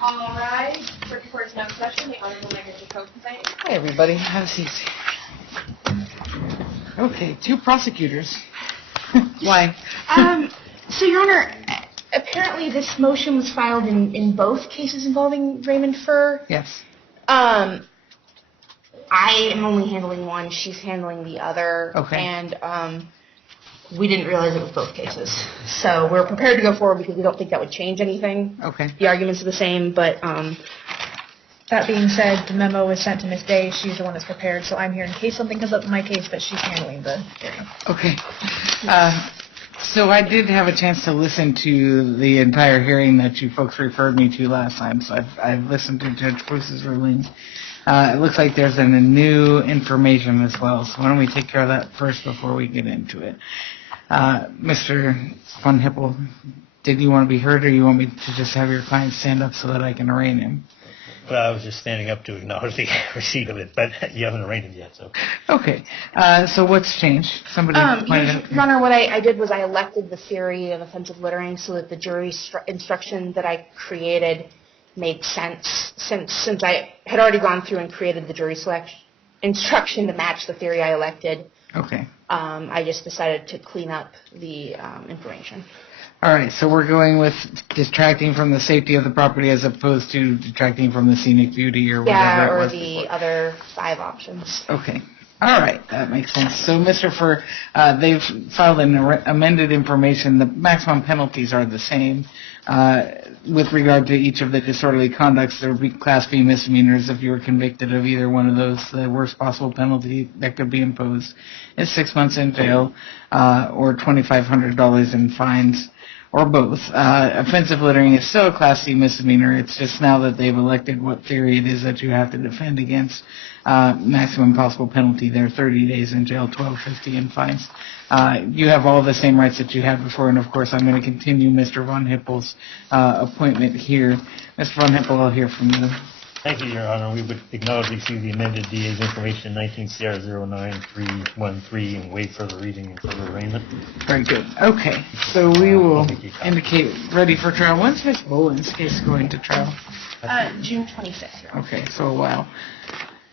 All rise. Court reports now in session. The Honorable Mayor Jacob presiding. Hi, everybody. Have a seat. Okay, 2 prosecutors. Why? So, Your Honor, apparently this motion was filed in both cases involving Raymond Furr. Yes. I am only handling one. She's handling the other. Okay. And we didn't realize it was both cases. So we're prepared to go forward because we don't think that would change anything. Okay. The arguments are the same, but That being said, the memo was sent to Ms. Day. She's the one that's prepared, so I'm here in case something comes up in my case, but she's handling the hearing. Okay. So I did have a chance to listen to the entire hearing that you folks referred me to last time, so I've listened to Judge Bruce's ruling. It looks like there's a new information as well, so why don't we take care of that first before we get into it. Mr. Von Hippel, did you want to be heard, or you want me to just have your client stand up so that I can arraign him? Well, I was just standing up to acknowledge the receipt of it, but you haven't arraigned it yet, so. Okay. So what's changed? Somebody pointed out. Your Honor, what I did was I elected the theory of offensive littering so that the jury instruction that I created made sense since I had already gone through and created the jury instruction to match the theory I elected. Okay. I just decided to clean up the information. All right, so we're going with detracting from the safety of the property as opposed to detracting from the scenic beauty or whatever Yeah, it or was the before. other 5 options. Okay. All right, that makes sense. So, Mr. Furr, they've filed an amended information. The maximum penalties are the same. With regard to each of the disorderly conducts, there would be Class B misdemeanors. If you were convicted of either one of those, the worst possible penalty that could be imposed is 6 months in jail or $2,500 in fines, or both. Offensive littering is still a Class C misdemeanor. It's just now that they've elected what theory it is that you have to defend against. Maximum possible penalty there, 30 days in jail, $1,250 in fines. You have all the same rights that you had before, and of course I'm going to continue Mr. Von Hippel's appointment here. Mr. Von Hippel, I'll hear from you. Thank you, Your Honor. We would acknowledge receive the amended DA's information 19 CR 09313 and waive further reading and further arraignment. Very good. Okay, so we will indicate ready for trial. When's Ms. Boland's case going to trial? June 26th. Your Honor. Okay, so a while.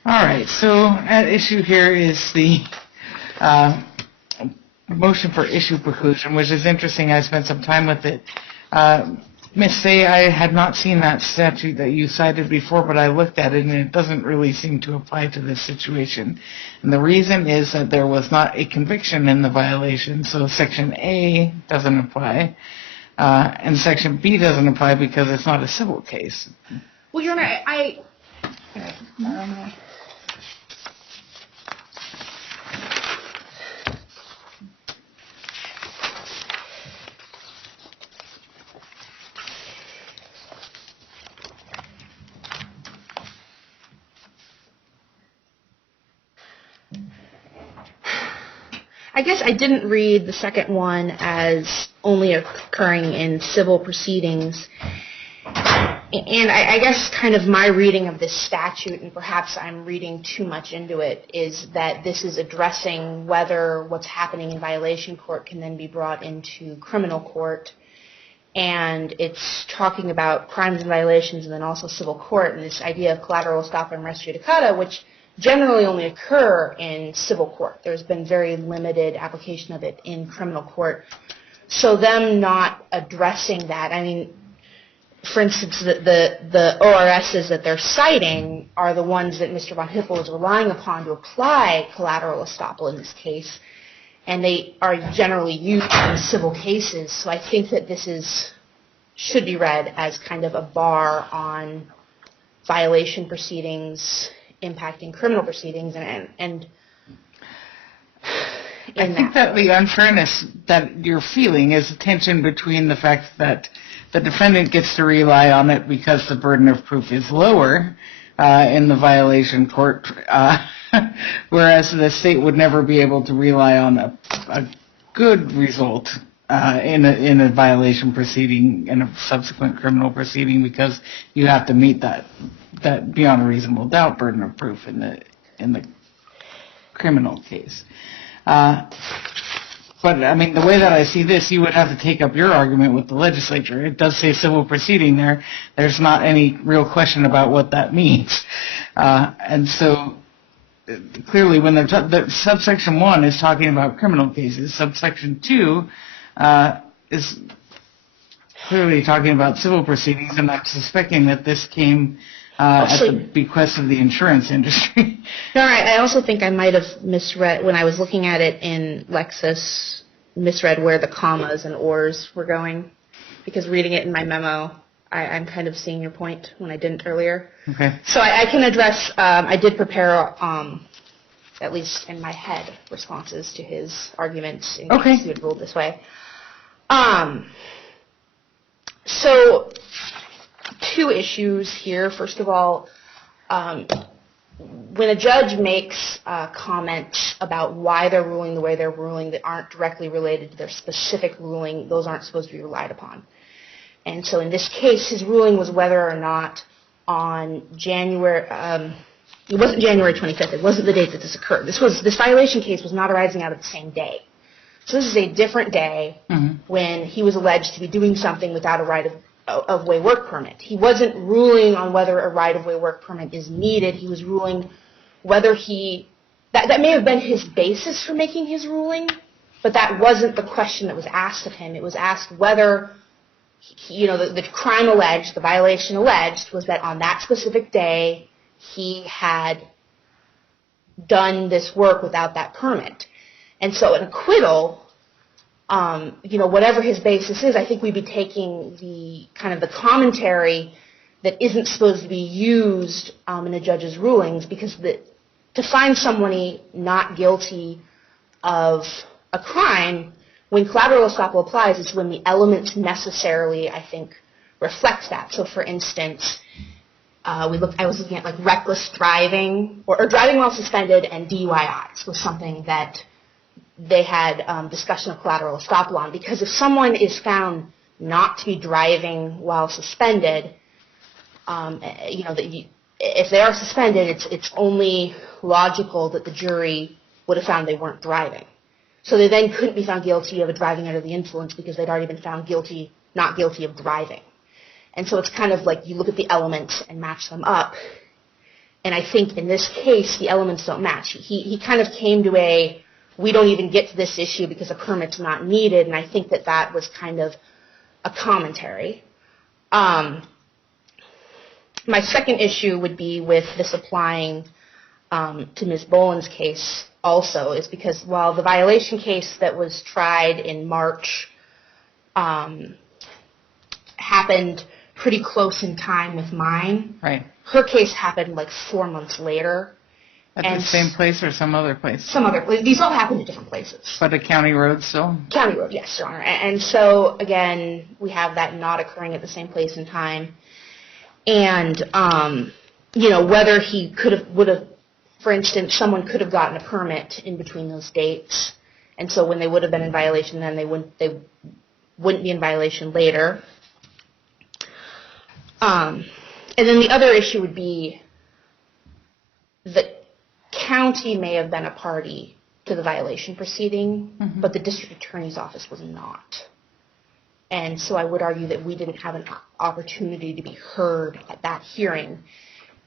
All right, so at issue here is the motion for issue preclusion, which is interesting. I spent some time with it. Ms. Say, I had not seen that statute that you cited before, but I looked at it, and it doesn't really seem to apply to this situation. And the reason is that there was not a conviction in the violation, so Section A doesn't apply, and Section B doesn't apply because it's not a civil case. Well, Your Honor, I guess I didn't read the second one as only occurring in civil proceedings. And I guess kind of my reading of this statute, and perhaps I'm reading too much into it, is that this is addressing whether what's happening in violation court can then be brought into criminal court. And it's talking about crimes and violations and then also civil court, and this idea of collateral estoppel and res judicata, which generally only occur in civil court. There's been very limited application of it in criminal court. So them not addressing that, I mean, for instance, the ORSs that they're citing are the ones that Mr. Von Hippel is relying upon to apply collateral estoppel in this case, and they are generally used in civil cases. So I think that this should be read as kind of a bar on violation proceedings impacting criminal proceedings, and I think that the unfairness that you're feeling is a tension between the fact that the defendant gets to rely on it because the burden of proof is lower in the violation court, whereas the state would never be able to rely on a good result in a violation proceeding, in a subsequent criminal proceeding, because you have to meet that beyond a reasonable doubt burden of proof in the criminal case. But, I mean, the way that I see this, you would have to take up your argument with the legislature. It does say civil proceeding there. There's not any real question about what that means. And so, clearly, when the subsection 1 is talking about criminal cases, subsection 2 is clearly talking about civil proceedings, and I'm suspecting that this came at the bequest of the insurance industry. No, I also think I might have misread, when I was looking at it in Lexis, misread where the commas and ors were going, because reading it in my memo, I'm kind of seeing your point when I didn't earlier. Okay. So I can address, I did prepare, at least in my head, responses to his arguments in case he had ruled this way. So, 2 issues here. First of all, when a judge makes comments about why they're ruling the way they're ruling that aren't directly related to their specific ruling, those aren't supposed to be relied upon. And so in this case, his ruling was whether or not on January, it wasn't January 25th, it wasn't the date that this occurred. This violation case was not arising out of the same day. So this is a different day when he was alleged to be doing something without a right-of-way work permit. He wasn't ruling on whether a right-of-way work permit is needed. He was ruling whether that may have been his basis for making his ruling, but that wasn't the question that was asked of him. It was asked whether, the crime alleged, the violation alleged, was that on that specific day he had done this work without that permit. And so an acquittal, whatever his basis is, I think we'd be taking the kind of the commentary that isn't supposed to be used in a judge's rulings, because to find somebody not guilty of a crime, when collateral estoppel applies, is when the elements necessarily, I think, reflect that. So, for instance, I was looking at like reckless driving or driving while suspended and DUIs was something that they had discussion of collateral estoppel on, because if someone is found not to be driving while suspended, if they are suspended, it's only logical that the jury would have found they weren't driving. So they then couldn't be found guilty of a driving under the influence because they'd already been found not guilty of driving. And so it's kind of like you look at the elements and match them up. And I think in this case, the elements don't match. He kind of came to we don't even get to this issue because a permit's not needed, and I think that was kind of a commentary. My second issue would be with this applying to Ms. Boland's case also, is because while the violation case that was tried in March happened pretty close in time with mine, right, her case happened like 4 months later. At the same place or some other place? Some other place. These all happened at different places. But a county road still? County road, yes, Your Honor. And so, again, we have that not occurring at the same place and time. And, whether he would have, for instance, someone could have gotten a permit in between those dates. And so when they would have been in violation then, they wouldn't be in violation later. And then the other issue would be that county may have been a party to the violation proceeding, but the district attorney's office was not. And so I would argue that we didn't have an opportunity to be heard at that hearing.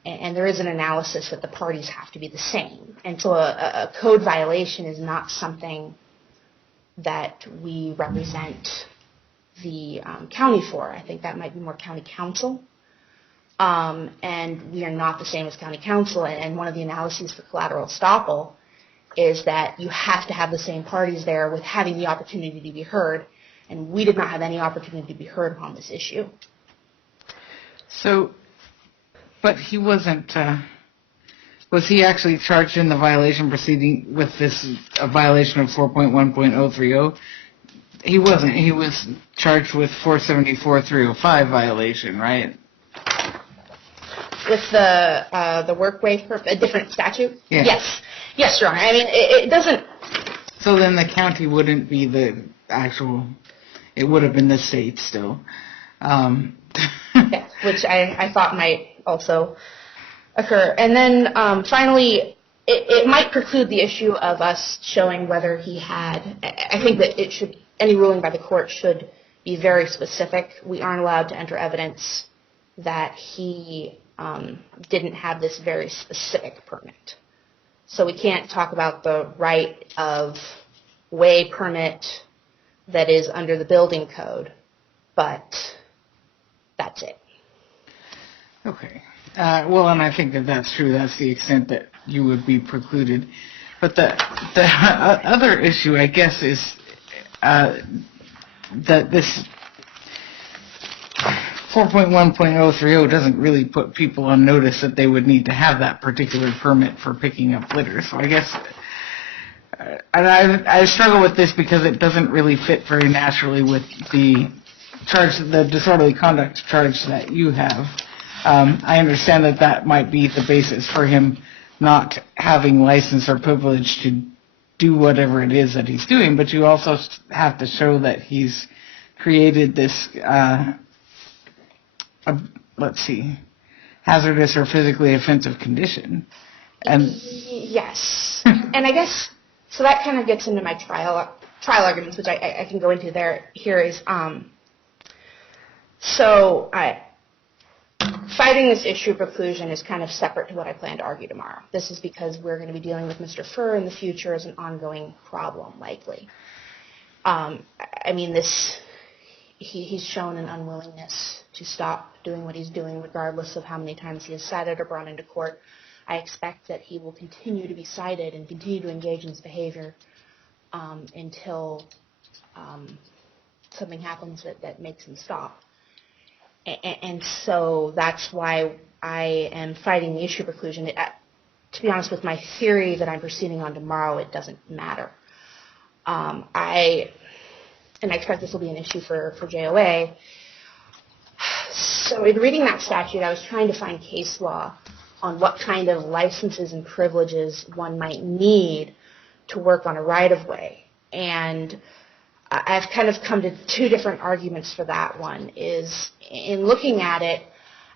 And there is an analysis that the parties have to be the same. And so a code violation is not something that we represent the county for. I think that might be more county council. And we are not the same as county council. And one of the analyses for collateral estoppel is that you have to have the same parties there with having the opportunity to be heard. And we did not have any opportunity to be heard on this issue. So, but he wasn't, was he actually charged in the violation proceeding with a violation of 4.1.030? He wasn't. He was charged with 474.305 violation, right? With the work-way, a different statute? Yeah. Yes. Yes, Your Honor. I mean, it doesn't... So then the county wouldn't be the actual... It would have been the state still. Yeah, which I thought might also occur. And then finally, it might preclude the issue of us showing whether he had. I think that any ruling by the court should be very specific. We aren't allowed to enter evidence that he didn't have this very specific permit. So we can't talk about the right of way permit that is under the building code, but that's it. Okay. Well, and I think that that's true. That's the extent that you would be precluded. But the other issue, I guess, is that this 4.1.030 doesn't really put people on notice that they would need to have that particular permit for picking up litter. So I guess, and I struggle with this because it doesn't really fit very naturally with the disorderly conduct charge that you have. I understand that that might be the basis for him not having license or privilege to do whatever it is that he's doing, but you also have to show that he's created this, hazardous or physically offensive condition. And yes, and I guess so. That kind of gets into my trial arguments, which I can go into here is fighting this issue of preclusion is kind of separate to what I plan to argue tomorrow. This is because we're going to be dealing with Mr. Furr in the future as an ongoing problem, likely. He's shown an unwillingness to stop doing what he's doing, regardless of how many times he is cited or brought into court. I expect that he will continue to be cited and continue to engage in his behavior until something happens that makes him stop. And so that's why I am fighting the issue of preclusion. To be honest, with my theory that I'm proceeding on tomorrow, it doesn't matter. I expect this will be an issue for JOA. So in reading that statute, I was trying to find case law on what kind of licenses and privileges one might need to work on a right-of-way. And I've kind of come to two different arguments for that. One is, in looking at it,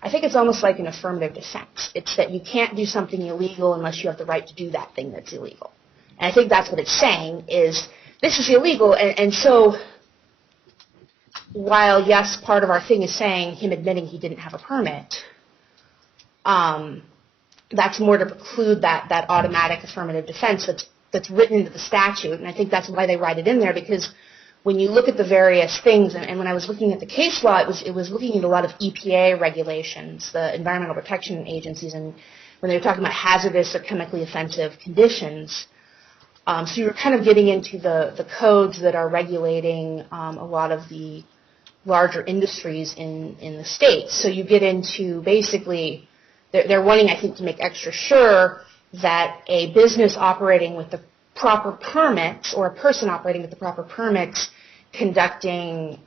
I think it's almost like an affirmative defense. It's that you can't do something illegal unless you have the right to do that thing that's illegal. And I think that's what it's saying, is this is illegal, and so while, yes, part of our thing is saying him admitting he didn't have a permit, that's more to preclude that automatic affirmative defense that's written into the statute, and I think that's why they write it in there, because when you look at the various things, and when I was looking at the case law, it was looking at a lot of EPA regulations, the environmental protection agencies, and when they were talking about hazardous or chemically offensive conditions. So you were kind of getting into the codes that are regulating a lot of the larger industries in the state. So you get into basically, they're wanting, I think, to make extra sure that a business operating with the proper permits, or a person operating with the proper permits, conducting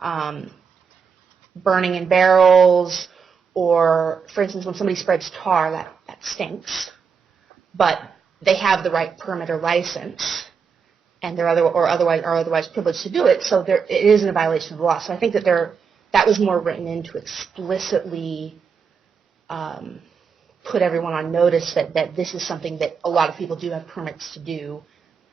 burning in barrels, or, for instance, when somebody spreads tar, that stinks, but they have the right permit or license, and they're otherwise privileged to do it, so it isn't a violation of the law. So I think that that was more written in to explicitly put everyone on notice that this is something that a lot of people do have permits to do.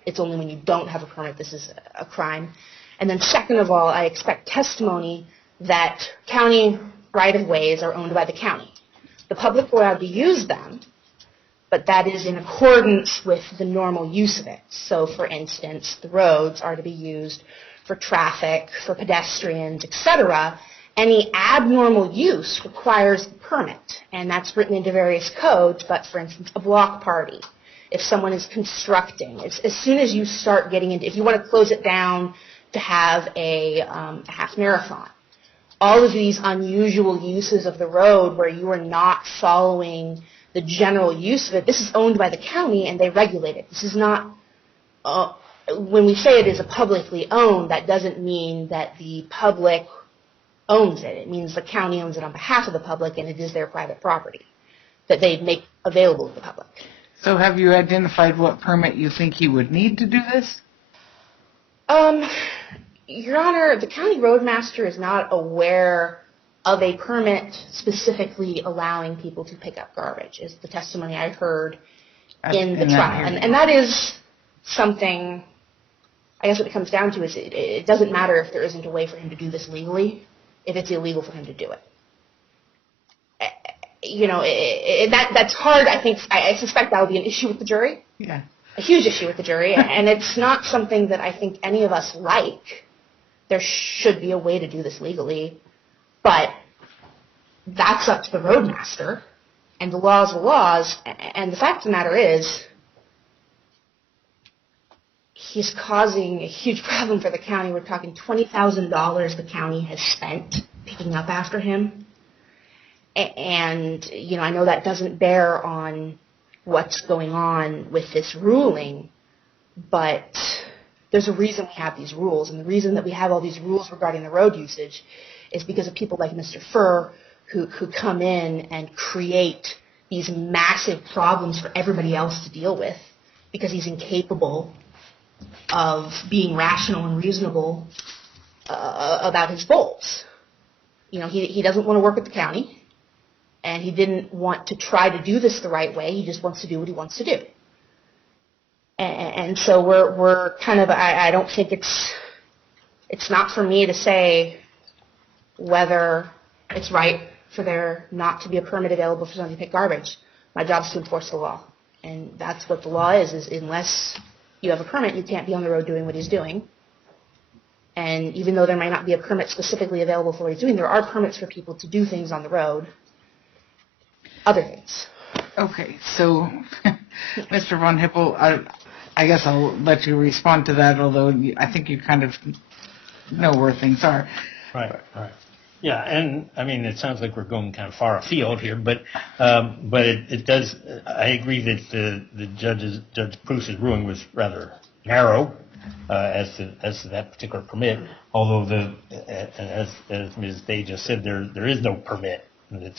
It's only when you don't have a permit this is a crime. And then second of all, I expect testimony that county right-of-ways are owned by the county. The public will allowed to use them, but that is in accordance with the normal use of it. So, for instance, the roads are to be used for traffic, for pedestrians, etc. Any abnormal use requires a permit, and that's written into various codes, but, for instance, a block party. If someone is constructing, as soon as you start getting into, if you want to close it down to have a half marathon, all of these unusual uses of the road where you are not following the general use of it, this is owned by the county and they regulate it. This is not, when we say it is a publicly owned, that doesn't mean that the public owns it. It means the county owns it on behalf of the public and it is their private property that they make available to the public. So have you identified what permit you think he would need to do this? Your Honor, the county roadmaster is not aware of a permit specifically allowing people to pick up garbage, is the testimony I heard in the that trial. hearing. And that is something, I guess what it comes down to is it doesn't matter if there isn't a way for him to do this legally, if it's illegal for him to do it. That's hard. I suspect that will be an issue with the jury. Yeah. A huge issue with the jury, and it's not something that I think any of us like. There should be a way to do this legally, but that's up to the roadmaster, and the laws are laws, and the fact of the matter is, he's causing a huge problem for the county. We're talking $20,000 the county has spent picking up after him, and, I know that doesn't bear on what's going on with this ruling, but there's a reason we have these rules, and the reason that we have all these rules regarding the road usage is because of people like Mr. Furr who come in and create these massive problems for everybody else to deal with because he's incapable of being rational and reasonable about his goals. He doesn't want to work with the county, and he didn't want to try to do this the right way. He just wants to do what he wants to do. And so we're kind of, I don't think it's not for me to say whether it's right for there not to be a permit available for somebody to pick garbage. My job is to enforce the law. And that's what the law is unless you have a permit, you can't be on the road doing what he's doing. And even though there might not be a permit specifically available for what he's doing, there are permits for people to do things on the road. Other things. Okay, so, Mr. Von Hippel, I guess I'll let you respond to that, although I think you kind of know where things are. Right. Yeah, and I mean, it sounds like we're going kind of far afield here, but it does. I agree that the Judge Bruce's ruling was rather narrow as to that particular permit. Although as Ms. Day just said, there is no permit that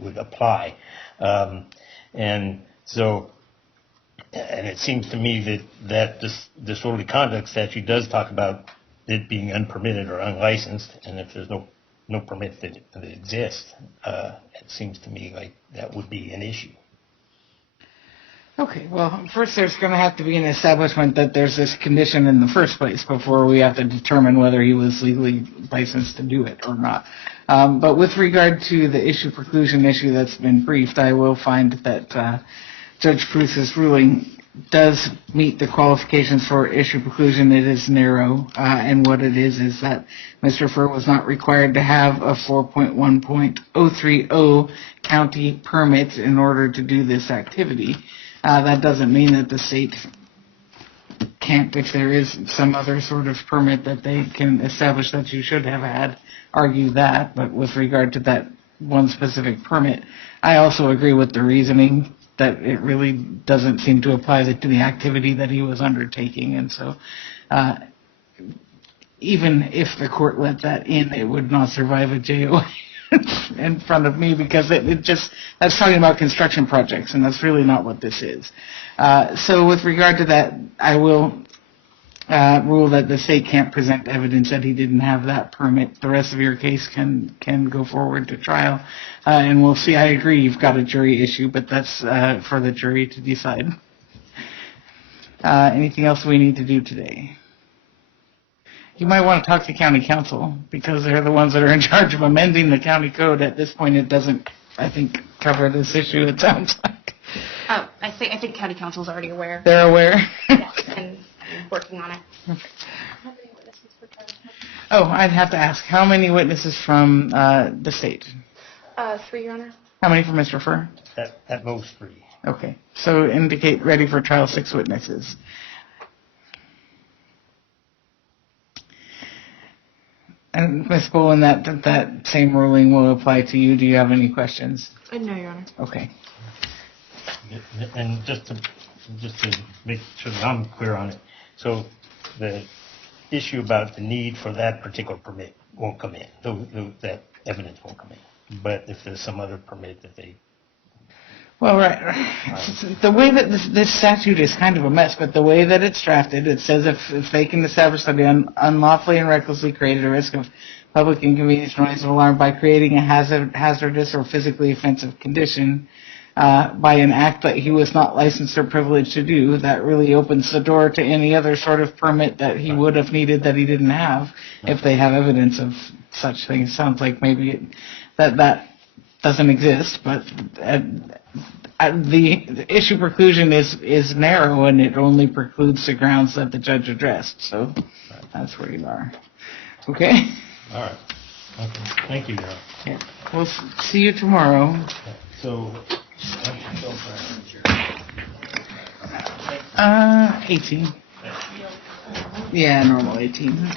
would apply, and it seems to me that this disorderly conduct statute does talk about it being unpermitted or unlicensed, and if there's no permit that exists, it seems to me like that would be an issue. Okay, well, first there's going to have to be an establishment that there's this condition in the first place before we have to determine whether he was legally licensed to do it or not. But with regard to the issue preclusion issue that's been briefed, I will find that Judge Bruce's ruling does meet the qualifications for issue preclusion. It is narrow, and what it is that Mr. Furr was not required to have a 4.1.030 county permit in order to do this activity. That doesn't mean that the state can't, if there is some other sort of permit that they can establish that you should have had, argue that. But with regard to that one specific permit, I also agree with the reasoning that it really doesn't seem to apply to the activity that he was undertaking. And so even if the court let that in, it would not survive a JOA in front of me, because that's talking about construction projects, and that's really not what this is. So with regard to that, I will rule that the state can't present evidence that he didn't have that permit. The rest of your case can go forward to trial, and we'll see. I agree you've got a jury issue, but that's for the jury to decide. Anything else we need to do today? You might want to talk to county council, because they're the ones that are in charge of amending the county code. At this point, it doesn't, I think, cover this issue, it sounds like. I think county council's already aware. They're aware? Yes, and working on it. How many witnesses for trial? Oh, I'd have to ask, how many witnesses from the state? 3, Your Honor. How many for Mr. Furr? At most 3. Okay, so indicate ready for trial 6 witnesses. And Ms. Bolin, that same ruling will apply to you. Do you have any questions? No, Your Honor. Okay. And just to make sure that I'm clear on it, so the issue about the need for that particular permit won't come in. That evidence won't come in. But if there's some other permit that they... Well, right. The way that this statute is kind of a mess, but the way that it's drafted, it says if they can establish that they unlawfully and recklessly created a risk of public inconvenience, noise, or alarm by creating a hazardous or physically offensive condition, by an act that he was not licensed or privileged to do. That really opens the door to any other sort of permit that he would have needed that he didn't have if they have evidence of such things. Sounds like maybe that doesn't exist, but the issue preclusion is narrow, and it only precludes the grounds that the judge addressed. So that's where you are. Okay? All right. Okay. Thank you, Darrell. Yeah. We'll see you tomorrow. So, 18. Yeah, normal 18.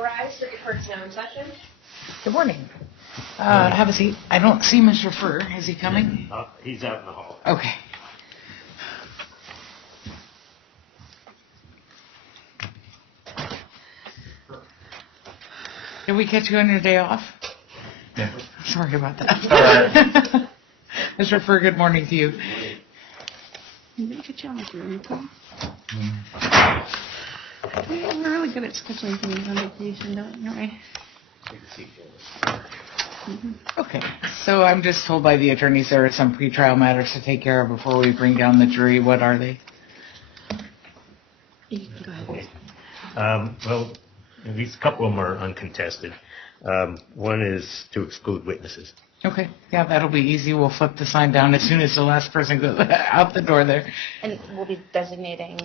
all rise. Circuit Court is now in session. Good morning. Have a seat. I don't see Mr. Furr. Is he coming? He's out in the hall. Okay. Did we catch you on your day off? Yeah. Sorry about that. All right. Mr. Furr, good morning to you. Did I get you on like your income? We're really good at scheduling things on vacation, don't we? Okay, so I'm just told by the attorneys there are some pretrial matters to take care of before we bring down the jury. What are they? You can go ahead. Well, at least a couple of them are uncontested. One is to exclude witnesses. Okay, yeah, that'll be easy. We'll flip the sign down as soon as the last person goes out the door there. And we'll be designating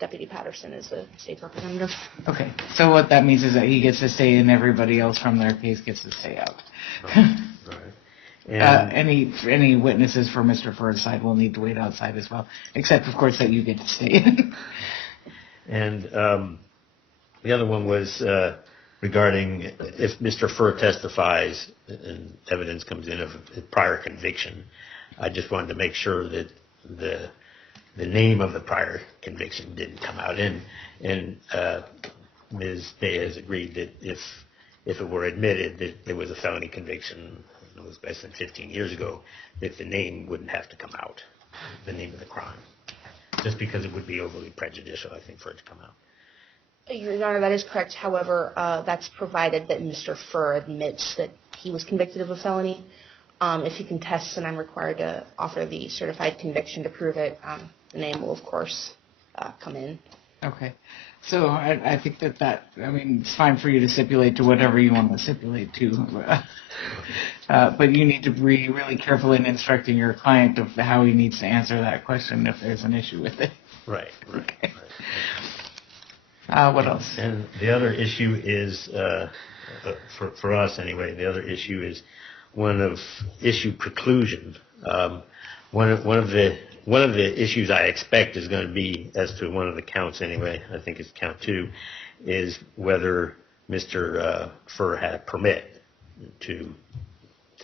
Deputy Patterson as the state representative. Okay, so what that means is that he gets to stay and everybody else from their case gets to stay out. Right. And Any witnesses for Mr. Furr's side will need to wait outside as well, except of course that you get to stay in. And the other one was regarding if Mr. Furr testifies and evidence comes in of a prior conviction. I just wanted to make sure that the name of the prior conviction didn't come out. And Ms. Day has agreed that if it were admitted that there was a felony conviction, it was less than 15 years ago, that the name wouldn't have to come out, the name of the crime, just because it would be overly prejudicial, I think, for it to come out. Your Honor, that is correct. However, that's provided that Mr. Furr admits that he was convicted of a felony. If he contests and I'm required to offer the certified conviction to prove it, the name will, of course, come in. Okay, so I think it's fine for you to stipulate to whatever you want to stipulate to, but you need to be really careful in instructing your client of how he needs to answer that question if there's an issue with it. Right. Okay. What else? And the other issue is, for us anyway, the other issue is one of issue preclusion. One of the issues I expect is going to be, as to one of the counts anyway, I think it's count 2, is whether Mr. Furr had a permit to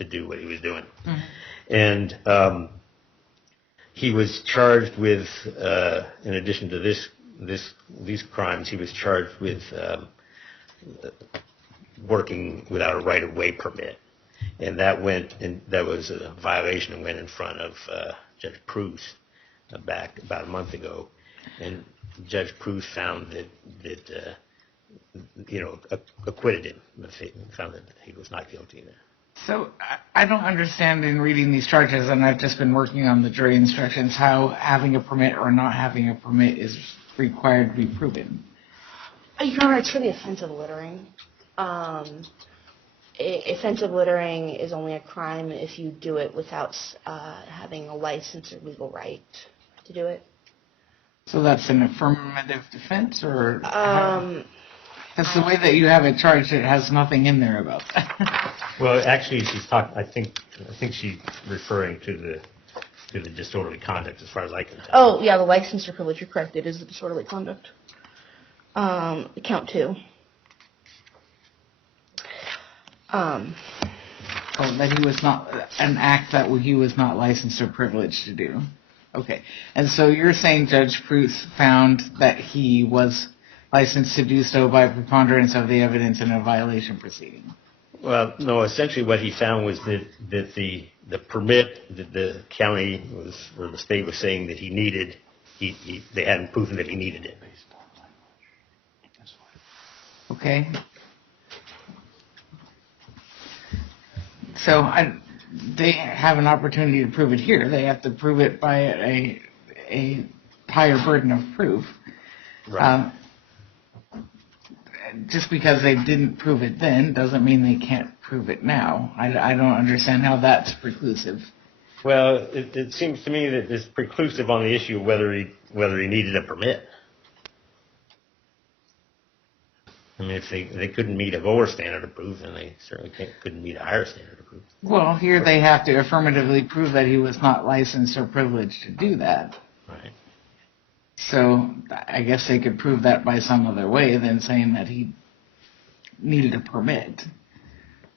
do what he was doing. Mm-hmm. And he was charged with, in addition to these crimes, he was charged with working without a right-of-way permit, and that was a violation and went in front of Judge Proust back about a month ago, and Judge Proust found that acquitted him, found that he was not guilty there. So I don't understand in reading these charges, and I've just been working on the jury instructions, how having a permit or not having a permit is required to be proven. Your Honor, it's for the offense of littering. Offensive littering is only a crime if you do it without having a license or legal right to do it. So that's an affirmative defense, or? That's the way that you have it charged. It has nothing in there about that. Well, actually, she's talking. I think she's referring to the disorderly conduct, as far as I can tell. Oh, yeah, the license or privilege. You're correct. It is the disorderly conduct. Count 2. That he was not an act that he was not licensed or privileged to do. Okay, and so you're saying Judge Proust found that he was licensed to do so by preponderance of the evidence in a violation proceeding. Well, no. Essentially, what he found was that the permit that the county or the state was saying that he needed, they hadn't proven that he needed it. Okay. So they have an opportunity to prove it here. They have to prove it by a higher burden of proof. Right. Just because they didn't prove it then doesn't mean they can't prove it now. I don't understand how that's preclusive. Well, it seems to me that it's preclusive on the issue of whether he needed a permit. I mean, if they couldn't meet a lower standard of proof, then they certainly couldn't meet a higher standard of proof. Well, here they have to affirmatively prove that he was not licensed or privileged to do that. Right. So I guess they could prove that by some other way than saying that he needed a permit,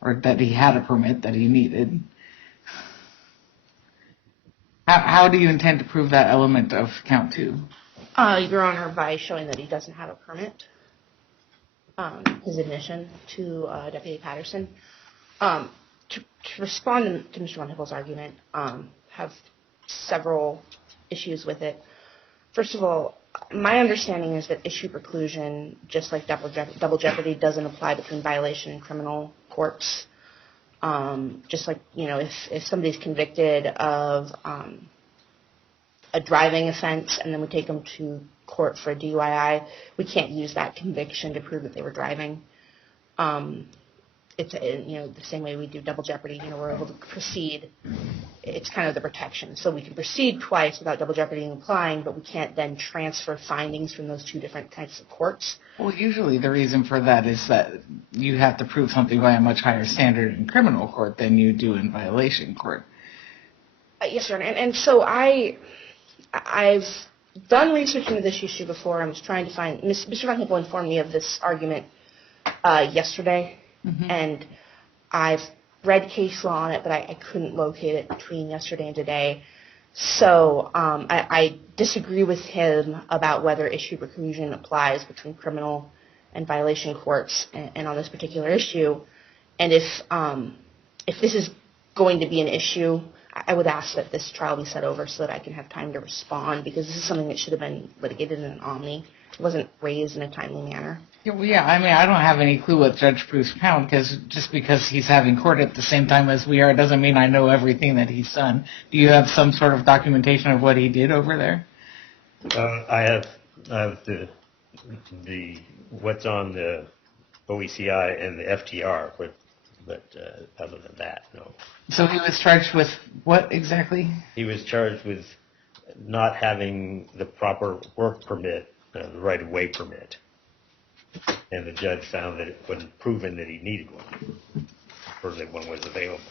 or that he had a permit that he needed. How do you intend to prove that element of count 2? Your Honor, by showing that he doesn't have a permit, his admission to Deputy Patterson. To respond to Mr. Von Hippel's argument, have several issues with it. First of all, my understanding is that issue preclusion, just like double jeopardy, doesn't apply between violation and criminal courts. Just like, if somebody's convicted of a driving offense and then we take them to court for a DUI, we can't use that conviction to prove that they were driving. It's the same way we do double jeopardy. We're able to proceed. It's kind of the protection. So we can proceed twice without double jeopardy applying, but we can't then transfer findings from those two different types of courts. Well, usually the reason for that is that you have to prove something by a much higher standard in criminal court than you do in violation court. Yes, Your Honor. And so I've done research into this issue before. I was trying to find, Mr. Von Hippel informed me of this argument yesterday, and I've read case law on it, but I couldn't locate it between yesterday and today. So I disagree with him about whether issue preclusion applies between criminal and violation courts and on this particular issue. And if this is going to be an issue, I would ask that this trial be set over so that I can have time to respond, because this is something that should have been litigated in an omni. It wasn't raised in a timely manner. Yeah, I mean, I don't have any clue what Judge Bruce found, because just because he's having court at the same time as we are doesn't mean I know everything that he's done. Do you have some sort of documentation of what he did over there? I have the what's on the OECI and the FTR, but other than that, no. So he was charged with what exactly? He was charged with not having the proper work permit, the right-of-way permit. And the judge found that it wasn't proven that he needed one, or that one was available.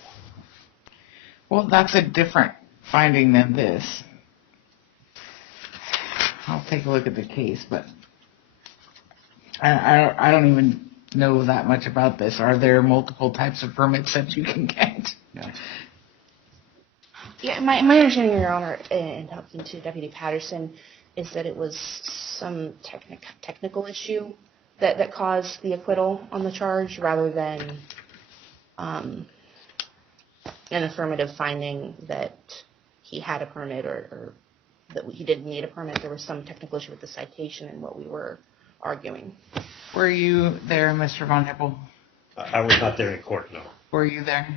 Well, that's a different finding than this. I'll take a look at the case, but I don't even know that much about this. Are there multiple types of permits that you can get? Yeah. Yeah, my understanding, Your Honor, in talking to Deputy Patterson, is that it was some technical issue that caused the acquittal on the charge, rather than an affirmative finding that he had a permit or that he didn't need a permit. There was some technical issue with the citation and what we were arguing. Were you there, Mr. Von Hippel? I was not there in court, no. Were you there?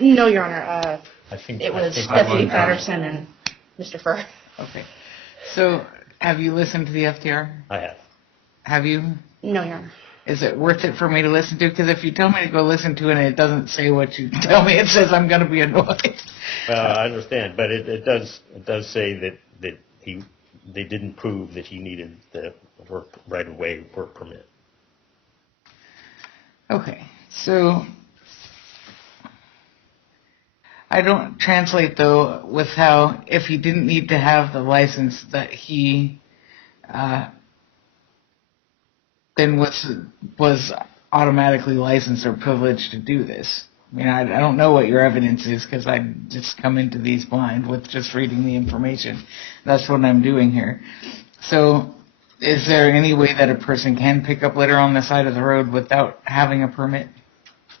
No, Your Honor. I think It was I Deputy was. Patterson and Mr. Furr. Okay. So, have you listened to the FTR? I have. Have you? No, Your Honor. Is it worth it for me to listen to? Because if you tell me to go listen to it and it doesn't say what you tell me, it says I'm going to be annoyed. I understand, but it does say that they didn't prove that he needed the right-of-way work permit. Okay, so I don't translate, though, with how if he didn't need to have the license that he then was automatically licensed or privileged to do this. I mean, I don't know what your evidence is, because I just come into these blind with just reading the information. That's what I'm doing here. So is there any way that a person can pick up litter on the side of the road without having a permit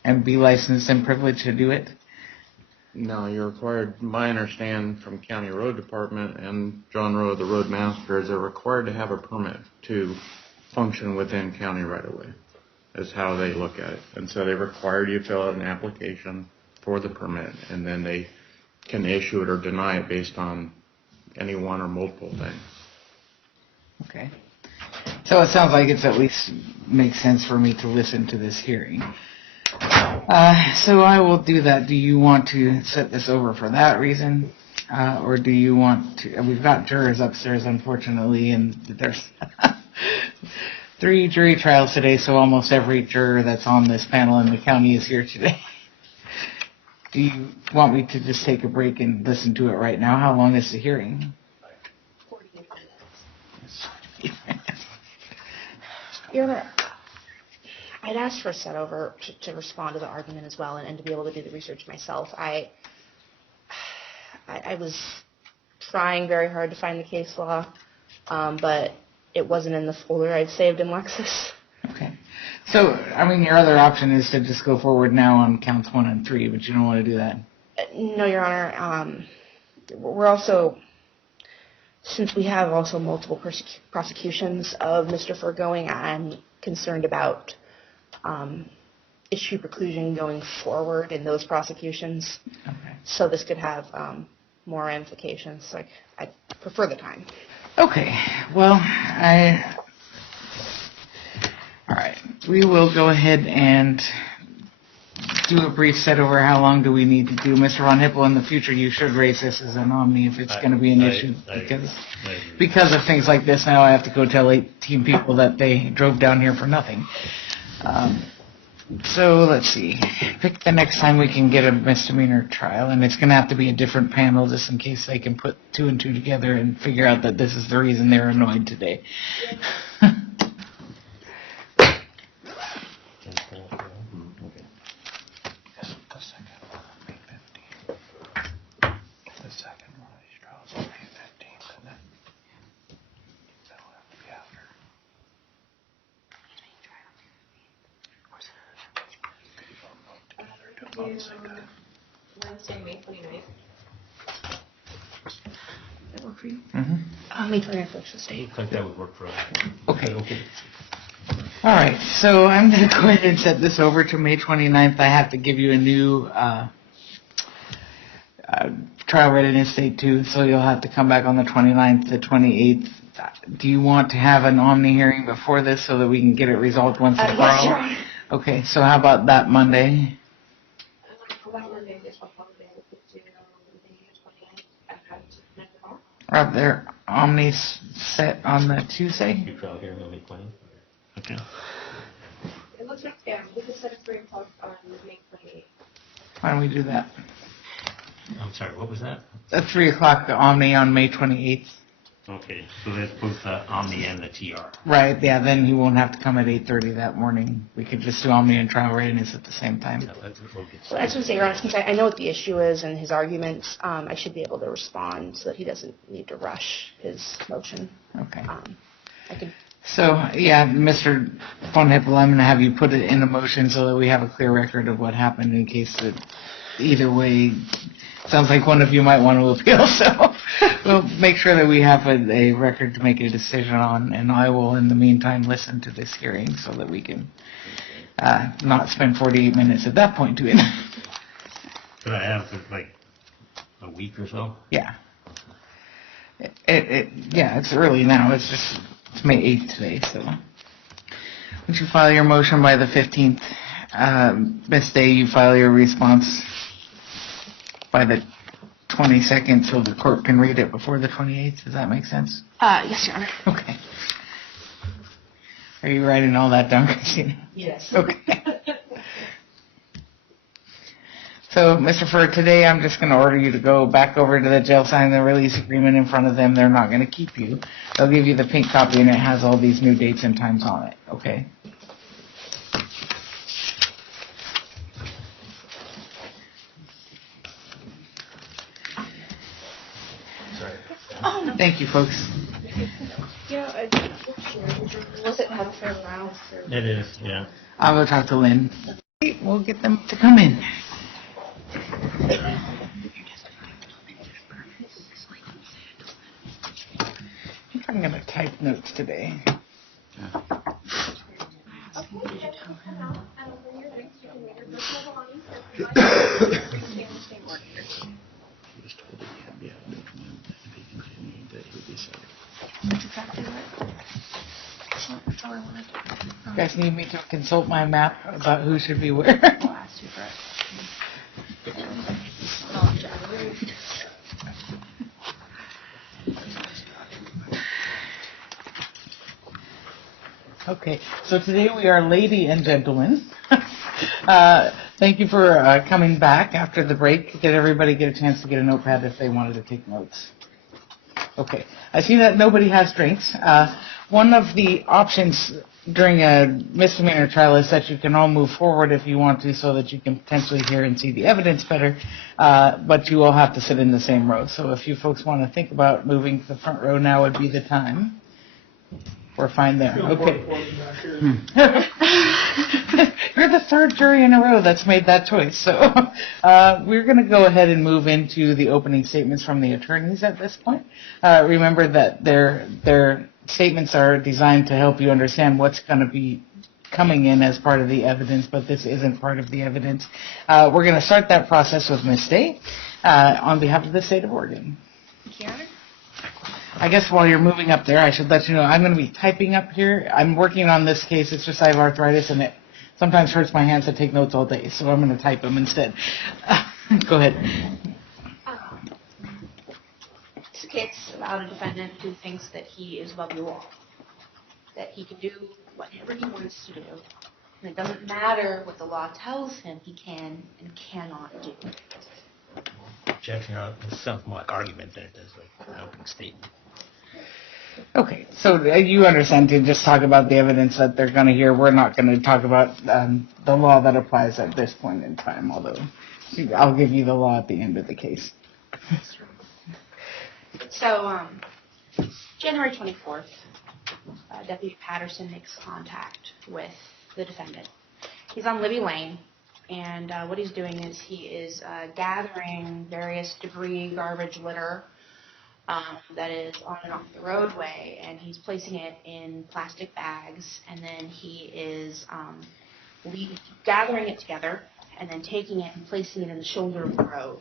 and be licensed and privileged to do it? No, you're required, my understanding from County Road Department and John Rowe, the road master, is they're required to have a permit to function within county right-of-way, is how they look at it. And so they require you to fill out an application for the permit, and then they can issue it or deny it based on any one or multiple things. Okay. So it sounds like it's at least makes sense for me to listen to this hearing. So I will do that. Do you want to set this over for that reason? Or do you want to... We've got jurors upstairs, unfortunately, and there's 3 jury trials today, so almost every juror that's on this panel in the county is here today. Do you want me to just take a break and listen to it right now? How long is the hearing? 40 minutes. Your Honor, I'd asked for a set over to respond to the argument as well and to be able to do the research myself. I was trying very hard to find the case law, but it wasn't in the folder I've saved in Lexis. Okay. So, I mean, your other option is to just go forward now on counts 1 and 3, but you don't want to do that. No, Your Honor. We're also, since we have also multiple prosecutions of Mr. Foregoing, I'm concerned about issue preclusion going forward in those prosecutions. Okay. So this could have more ramifications. So I prefer the time. Okay. Well, all right. We will go ahead and do a brief set over how long do we need to do. Mr. Von Hippel, in the future, you should raise this as an omni if it's going to be an issue. Because of things like this, now I have to go tell 18 people that they drove down here for nothing. So let's see. Pick the next time we can get a misdemeanor trial, and it's going to have to be a different panel just in case they can put 2 and 2 together and figure out that this is the reason they're annoyed today. Wednesday, May 29th. That work for you? Mm-hmm. May 29th works for the state. Looks like that would work for us. Okay. All right, so I'm going to go ahead and set this over to May 29th. I have to give you a new trial readiness date too, so you'll have to come back on the 29th, the 28th. Do you want to have an omni hearing before this so that we can get it resolved once and for all? Yes, Okay, so how about that Monday? Are there omnis set on the Tuesday? You trial here on May 20th? Okay. It looks like, yeah, we could set a 3 o'clock on May 28th. Why don't we do that? I'm sorry, what was that? At 3 o'clock, the omni on May 28th. Okay, so that's both the Omni and the TR. Right, yeah, then he won't have to come at 8:30 that morning. We could just do omni and trial readiness at the same time. Yeah, we'll get So I just want to say, Your Honor, since I know what the issue is and his arguments, I should be able to respond so that he doesn't need to rush his motion. Okay. I could. So, yeah, Mr. Von Hippel, I'm going to have you put it in a motion so that we have a clear record of what happened in case that either way, sounds like one of you might want to appeal, so we'll make sure that we have a record to make a decision on, and I will, in the meantime, listen to this hearing so that we can not spend 48 minutes at that point doing it. Could I have like a week or so? Yeah. Yeah, it's early now. It's May 8th today, so. Once you file your motion by the 15th, Ms. Day, you file your response by the 22nd so the court can read it before the 28th. Does that make sense? Yes, Your Honor. Okay. Are you writing all that down, Christina? Yes. Okay. So, Mr. Furr, today I'm just going to order you to go back over to the jail, sign the release agreement in front of them. They're not going to keep you. They'll give you the pink copy, and it has all these new dates and times on it, okay? Sorry. Thank you, folks. Yeah, was it have a fair round? It is, yeah. I'll go talk to Lynn. We'll get them to come in. I think I'm going to type notes today. He was told he can't be out of employment if he continued, that he would be sacked. That's exactly what. That's all I wanted. You guys need me to consult my map about who should be where? I'll ask you for it. Okay, so today we are lady and gentlemen. Thank you for coming back after the break. Did everybody get a chance to get a notepad if they wanted to take notes? Okay, I see that nobody has drinks. One of the options during a misdemeanor trial is that you can all move forward if you want to so that you can potentially hear and see the evidence better, but you all have to sit in the same row. So if you folks want to think about moving to the front row, now would be the time. We're fine there. Okay. You're the third jury in a row that's made that choice. So we're going to go ahead and move into the opening statements from the attorneys at this point. Remember that their statements are designed to help you understand what's going to be coming in as part of the evidence, but this isn't part of the evidence. We're going to start that process with Ms. Day on behalf of the state of Oregon. Keanu? I guess while you're moving up there, I should let you know I'm going to be typing up here. I'm working on this case. It's just I have arthritis, and it sometimes hurts my hands to take notes all day, so I'm going to type them instead. Go ahead. This case about a defendant who thinks that he is above the law, that he can do whatever he wants to do, and it doesn't matter what the law tells him he can and cannot do. Jeff, it sounds more like argument than it does like an opening statement. Okay, so you understand to just talk about the evidence that they're going to hear. We're not going to talk about the law that applies at this point in time, although I'll give you the law at the end of the case. So, January 24th, Deputy Patterson makes contact with the defendant. He's on Libby Lane, and what he's doing is he is gathering various debris, garbage, litter that is on and off the roadway, and he's placing it in plastic bags, and then he is gathering it together and then taking it and placing it in the shoulder of the road,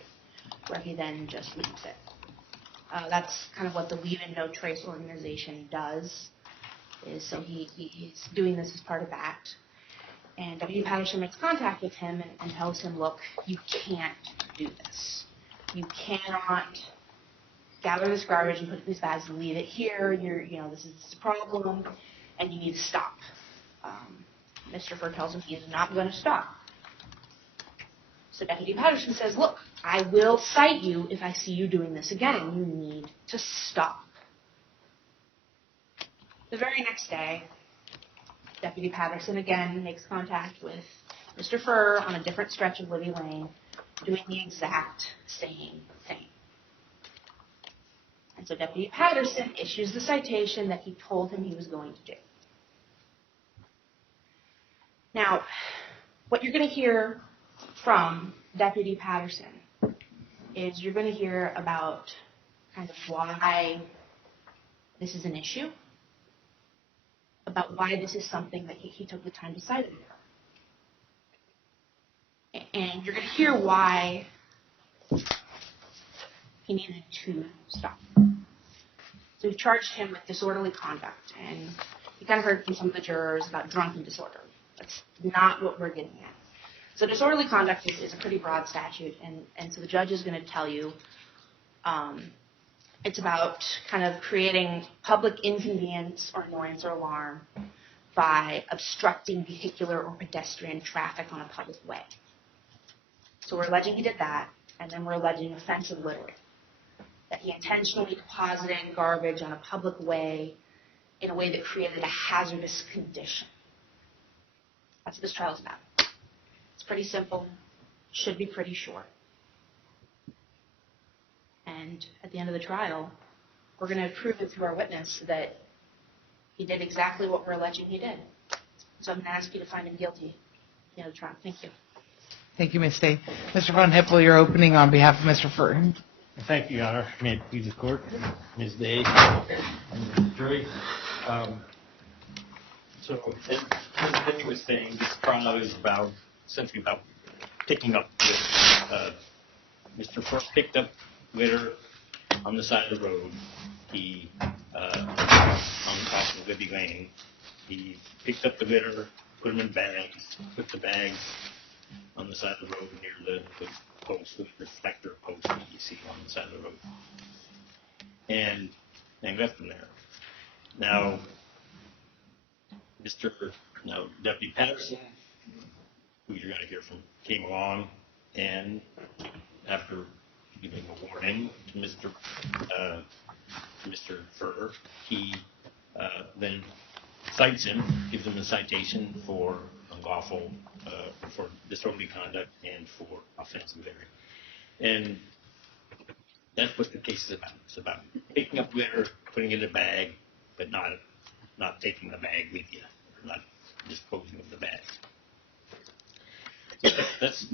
where he then just leaves it. That's kind of what the Leaven No Trace organization does, is so he's doing this as part of that. And Deputy Patterson makes contact with him and tells him, look, you can't do this. You cannot gather this garbage and put it in these bags and leave it here. This is a problem, and you need to stop. Mr. Furr tells him he is not going to stop. So Deputy Patterson says, look, I will cite you if I see you doing this again. You need to stop. The very next day, Deputy Patterson again makes contact with Mr. Furr on a different stretch of Libby Lane, doing the exact same thing. And so Deputy Patterson issues the citation that he told him he was going to do. Now, what you're going to hear from Deputy Patterson is you're going to hear about kind of why this is an issue, about why this is something that he took the time to cite it for. And you're going to hear why he needed to stop. So we charged him with disorderly conduct, and you kind of heard from some of the jurors about drunken disorder. That's not what we're getting at. So disorderly conduct is a pretty broad statute, and so the judge is going to tell you it's about kind of creating public inconvenience or annoyance or alarm by obstructing vehicular or pedestrian traffic on a public way. So we're alleging he did that, and then we're alleging offensive littering, that he intentionally deposited garbage on a public way in a way that created a hazardous condition. That's what this trial is about. It's pretty simple, should be pretty short. And at the end of the trial, we're going to prove it through our witness that he did exactly what we're alleging he did. So I'm going to ask you to find him guilty at the end of the trial. Thank you. Thank you, Ms. Day. Mr. Von Hippel, you're opening on behalf of Mr. Furr. Thank you, Your Honor. May it please the court, Ms. Day, and the jury. So, as Denny was saying, this trial is essentially about picking up litter. Mr. Furr picked up litter on the side of the road. He, off of Libby Lane, he picked up the litter, put them in bags, put the bags on the side of the road near the post, the reflector post that you see on the side of the road, and left them there. Now, Deputy Patterson, who you're going to hear from, came along, and after giving a warning to Mr. Furr, he then cites him, gives him a citation for unlawful, for disorderly conduct and for offensive littering. And that's what the case is about. It's about picking up litter, putting it in a bag, but not taking the bag with you, or not disposing of the bag. So that's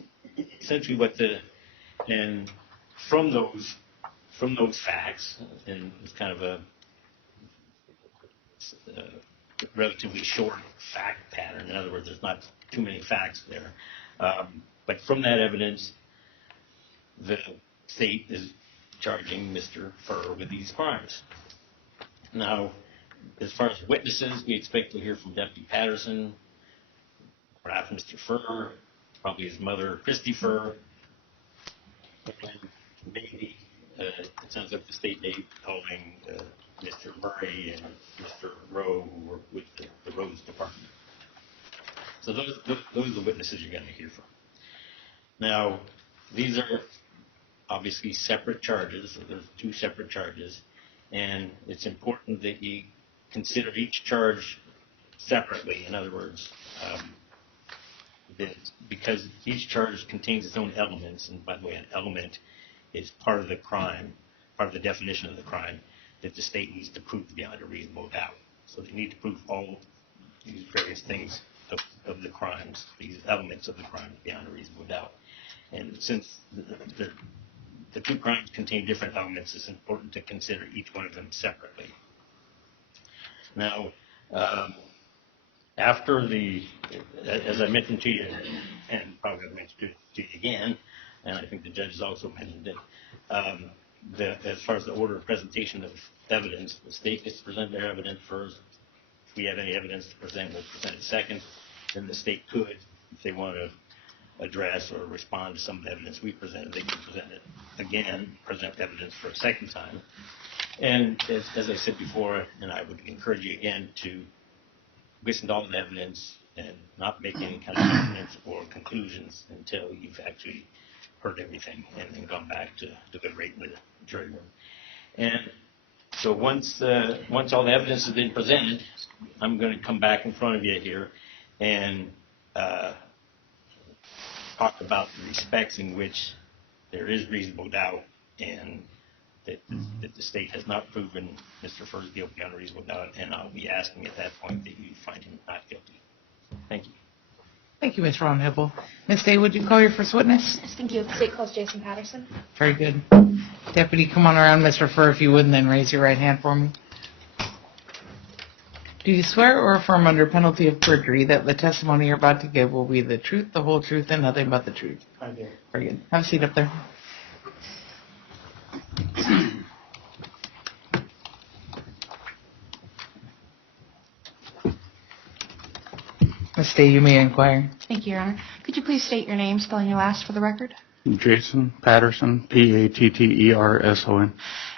essentially what and from those facts, and it's kind of a relatively short fact pattern. In other words, there's not too many facts there. But from that evidence, the state is charging Mr. Furr with these crimes. Now, as far as witnesses, we expect to hear from Deputy Patterson, perhaps Mr. Furr, probably his mother, Christy Furr, and maybe it sounds like the state may be calling Mr. Murray and Mr. Rowe, who were with the Roads Department. So those are the witnesses you're going to hear from. Now, these are obviously separate charges. So there's two separate charges, and it's important that you consider each charge separately. In other words, because each charge contains its own elements, and by the way, an element is part of the crime, part of the definition of the crime that the state needs to prove beyond a reasonable doubt. So they need to prove all these various things of the crimes, these elements of the crime beyond a reasonable doubt. And since the two crimes contain different elements, it's important to consider each one of them separately. Now, after as I mentioned to you, and probably I've mentioned it to you again, and I think the judge has also mentioned it, as far as the order of presentation of evidence, the state gets to present their evidence first. If we have any evidence to present, we'll present it second. Then the state could, if they want to address or respond to some of the evidence we presented, they can present it again, present evidence for a second time. And as I said before, and I would encourage you again to listen to all the evidence and not make any kind of statements or conclusions until you've actually heard everything and then gone back to deliberate in the jury room. And so once all the evidence has been presented, I'm going to come back in front of you here and talk about the respects in which there is reasonable doubt and that the state has not proven Mr. Furr's guilty beyond a reasonable doubt, and I'll be asking at that point that you find him not guilty. Thank you. Thank you, Ms. Ron Hipple. Ms. Day, would you call your first witness? Yes, thank you. The state calls Jason Patterson. Very good. Deputy, come on around, Mr. Furr, if you would, and then raise your right hand for me. Do you swear or affirm under penalty of perjury that the testimony you're about to give will be the truth, the whole truth, and nothing but the truth? I do. Very good. Have a seat up there. Ms. Day, you may inquire. Thank you, Your Honor. Could you please state your name, spelling your last for the record? Jason Patterson, Patterson.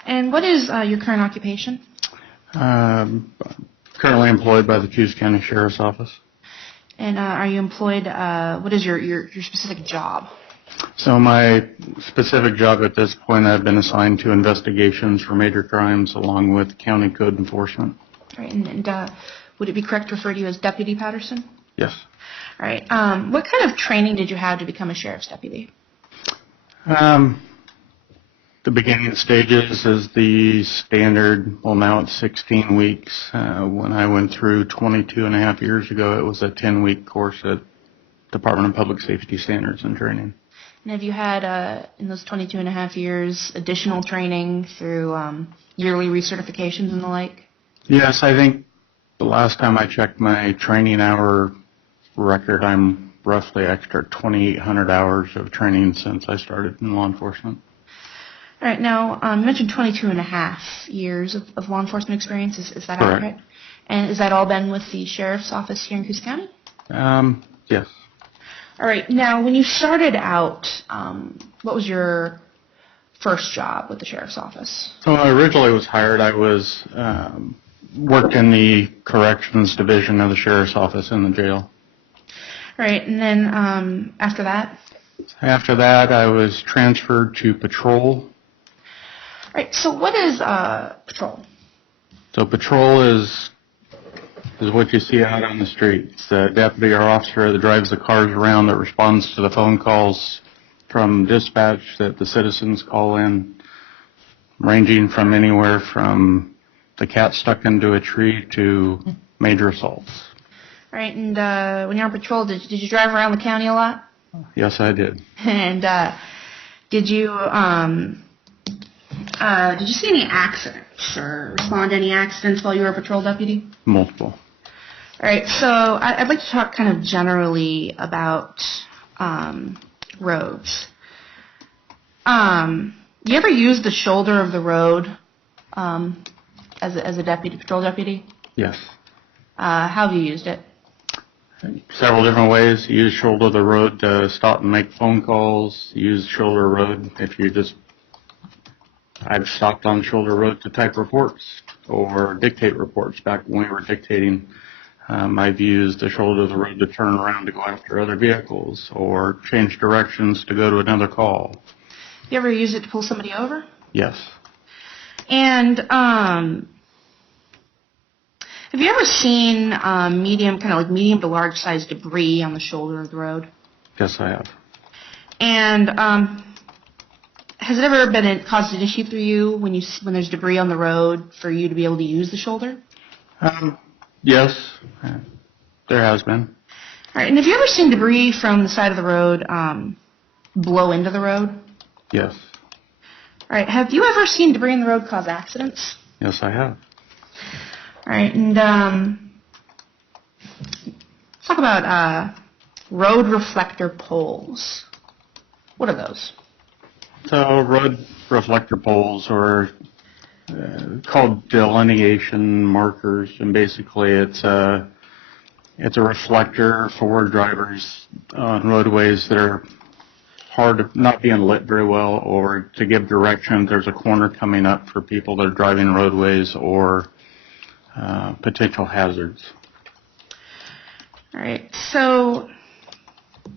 And what is your current occupation? Currently employed by the Coos County Sheriff's Office. And are you employed, what is your specific job? So my specific job at this point, I've been assigned to investigations for major crimes along with county code enforcement. All right, and would it be correct to refer to you as Deputy Patterson? Yes. All right. What kind of training did you have to become a sheriff's deputy? The beginning stages is the standard, well now it's 16 weeks. When I went through 22 and a half years ago, it was a 10-week course at Department of Public Safety Standards and Training. And have you had, in those 22 and a half years, additional training through yearly recertifications and the like? Yes, I think the last time I checked my training hour record, I'm roughly extra 2,800 hours of training since I started in law enforcement. All right. Now, you mentioned 22 and a half years of law enforcement experience. Is that Correct. accurate? And has that all been with the Sheriff's Office here in Coos County? Yes. All right. Now, when you started out, what was your first job with the Sheriff's Office? So when I originally was hired, I was worked in the corrections division of the Sheriff's Office in the jail. All right. And then after that? After that, I was transferred to patrol. All right. So what is patrol? So patrol is what you see out on the street. It's the deputy or officer that drives the cars around, that responds to the phone calls from dispatch that the citizens call in, ranging from anywhere from the cat stuck into a tree to major assaults. All right, and when you're on patrol, did you drive around the county a lot? Yes, I did. And did you see any accidents or respond to any accidents while you were a patrol deputy? Multiple. All right, so I'd like to talk kind of generally about roads. You ever use the shoulder of the road as a deputy, patrol deputy? Yes. How have you used it? Several different ways. Use shoulder of the road to stop and make phone calls. Use shoulder road if you just... I've stopped on shoulder road to type reports or dictate reports. Back when we were dictating, I've used the shoulder of the road to turn around to go after other vehicles or change directions to go to another call. You ever use it to pull somebody over? Yes. And have you ever seen medium to large size debris on the shoulder of the road? Yes, I have. And has it ever caused an issue for you when there's debris on the road for you to be able to use the shoulder? Yes, there has been. All right, and have you ever seen debris from the side of the road blow into the road? Yes. All right, have you ever seen debris in the road cause accidents? Yes, I have. All right, and let's talk about road reflector poles. What are those? So road reflector poles are called delineation markers, and basically it's a reflector for drivers on roadways that are hard of not being lit very well, or to give direction. There's a corner coming up for people that are driving roadways, or potential hazards. All right, so have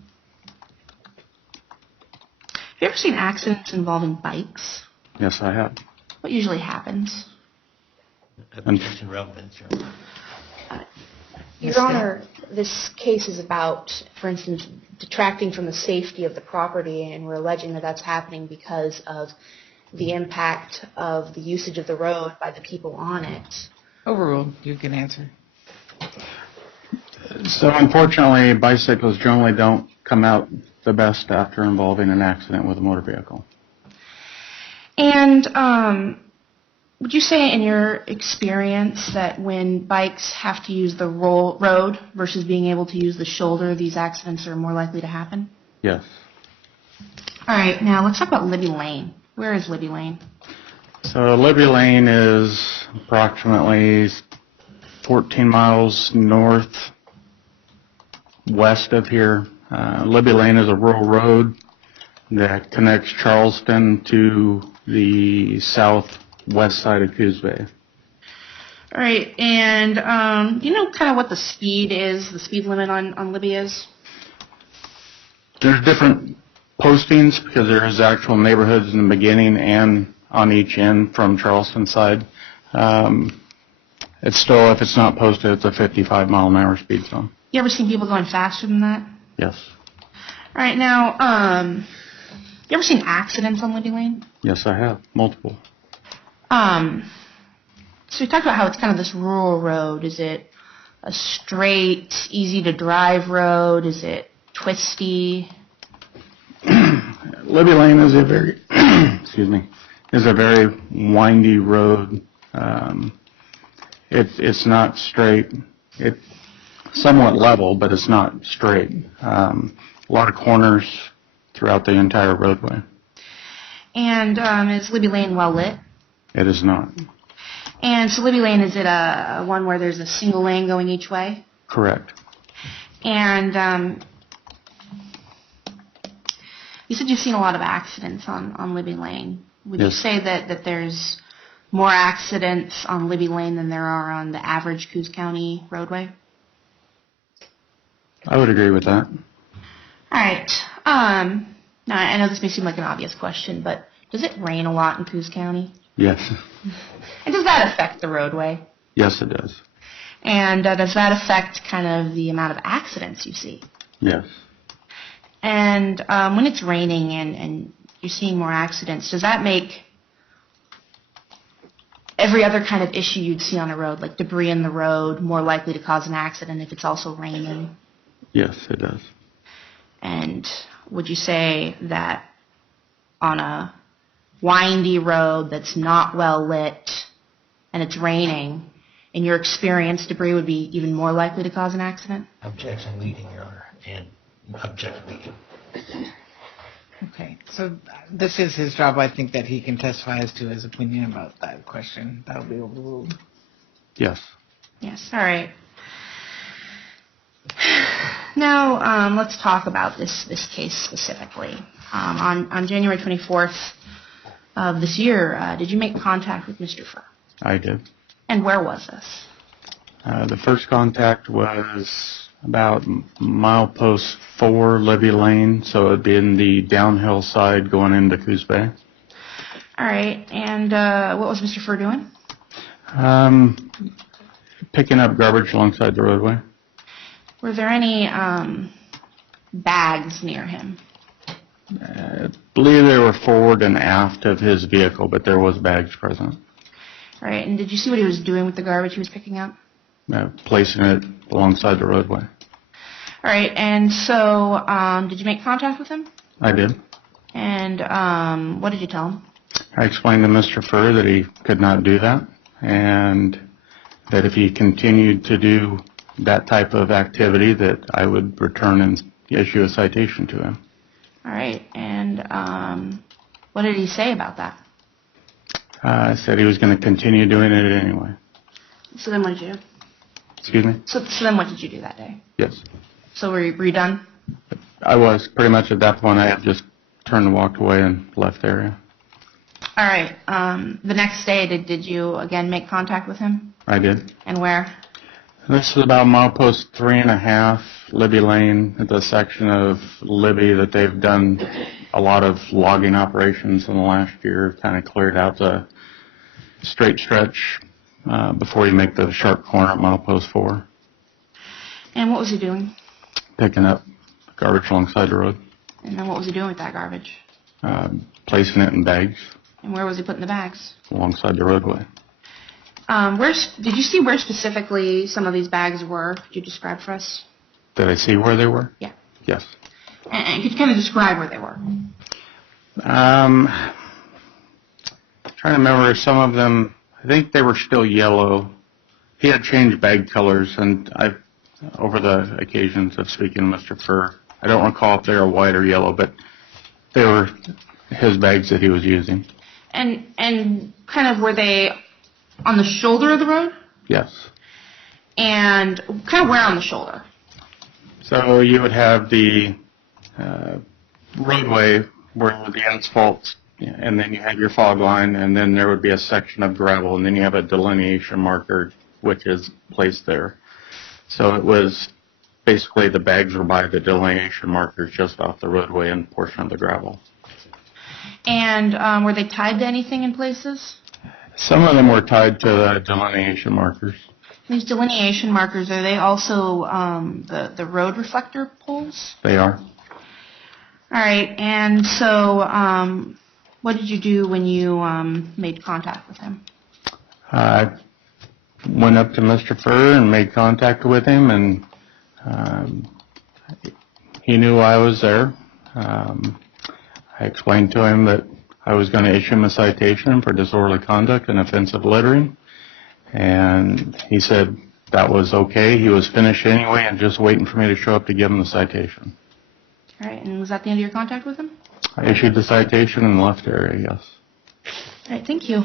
you ever seen accidents involving bikes? Yes, I have. What usually happens? Application relevance. Your Honor, this case is about, for instance, detracting from the safety of the property, and we're alleging that that's happening because of the impact of the usage of the road by the people on it. Overruled. You can answer. So unfortunately, bicycles generally don't come out the best after involving an accident with a motor vehicle. And would you say in your experience that when bikes have to use the road versus being able to use the shoulder, these accidents are more likely to happen? Yes. All right, now let's talk about Libby Lane. Where is Libby Lane? So Libby Lane is approximately 14 miles northwest of here. Libby Lane is a rural road that connects Charleston to the southwest side of Coos Bay. All right, and do you know kind of what the speed limit on Libby is? There's different postings because there is actual neighborhoods in the beginning and on each end from Charleston side. It's still, if it's not posted, it's a 55 mile an hour speed zone. You ever seen people going faster than that? Yes. All right, now, you ever seen accidents on Libby Lane? Yes, I have. Multiple. So we talked about how it's kind of this rural road. Is it a straight, easy to drive road? Is it twisty? Libby Lane is a very, is a very windy road. It's not straight. It's somewhat level, but it's not straight. A lot of corners throughout the entire roadway. And is Libby Lane well lit? It is not. And so Libby Lane, is it a one where there's a single lane going each way? Correct. And you said you've seen a lot of accidents on Libby Lane. Would you Yes. say that there's more accidents on Libby Lane than there are on the average Coos County roadway? I would agree with that. All right. Now, I know this may seem like an obvious question, but does it rain a lot in Coos County? Yes. And does that affect the roadway? Yes, it does. And does that affect kind of the amount of accidents you see? Yes. And when it's raining and you're seeing more accidents, does that make every other kind of issue you'd see on a road, like debris in the road, more likely to cause an accident if it's also raining? Yes, it does. And would you say that on a windy road that's not well lit and it's raining, in your experience, debris would be even more likely to cause an accident? Objection leading, Your Honor, and objection leading. Okay, so this is his job. I think that he can testify as to his opinion about that question. That'll be overruled. Yes. Yes, all right. Now, let's talk about this case specifically. On January 24th of this year, did you make contact with Mr. Furr? I did. And where was this? The first contact was about milepost 4, Libby Lane, so it'd be in the downhill side going into Coos Bay. All right, and what was Mr. Furr doing? Picking up garbage alongside the roadway. Were there any bags near him? I believe they were forward and aft of his vehicle, but there was bags present. All right, and did you see what he was doing with the garbage he was picking up? Placing it alongside the roadway. All right, and so did you make contact with him? I did. And what did you tell him? I explained to Mr. Furr that he could not do that, and that if he continued to do that type of activity, that I would return and issue a citation to him. All right, and what did he say about that? I said he was going to continue doing it anyway. So then what did you do? Excuse me? So then what did you do that day? Yes. So were you done? I was. Pretty much at that point, I had just turned and walked away and left the area. All right, the next day, did you again make contact with him? I did. And where? This is about milepost 3.5, Libby Lane, at the section of Libby that they've done a lot of logging operations in the last year, kind of cleared out the straight stretch before you make the sharp corner at milepost 4. And what was he doing? Picking up garbage alongside the road. And then what was he doing with that garbage? Placing it in bags. And where was he putting the bags? Alongside the roadway. Did you see where specifically some of these bags were? Could you describe for us? Did I see where they were? Yeah. Yes. And could you kind of describe where they were? Trying to remember some of them. I think they were still yellow. He had changed bag colors, and over the occasions of speaking to Mr. Furr, I don't recall if they were white or yellow, but they were his bags that he was using. And kind of were they on the shoulder of the road? Yes. And kind of where on the shoulder? So you would have the roadway where the asphalt, and then you have your fog line, and then there would be a section of gravel, and then you have a delineation marker which is placed there. So it was basically the bags were by the delineation markers just off the roadway and portion of the gravel. And were they tied to anything in places? Some of them were tied to the delineation markers. These delineation markers, are they also the road reflector poles? They are. All right, and so what did you do when you made contact with him? I went up to Mr. Furr and made contact with him, and he knew I was there. I explained to him that I was going to issue him a citation for disorderly conduct and offensive littering, and he said that was okay. He was finished anyway and just waiting for me to show up to give him the citation. All right, and was that the end of your contact with him? I issued the citation and left the area, yes. All right, thank you.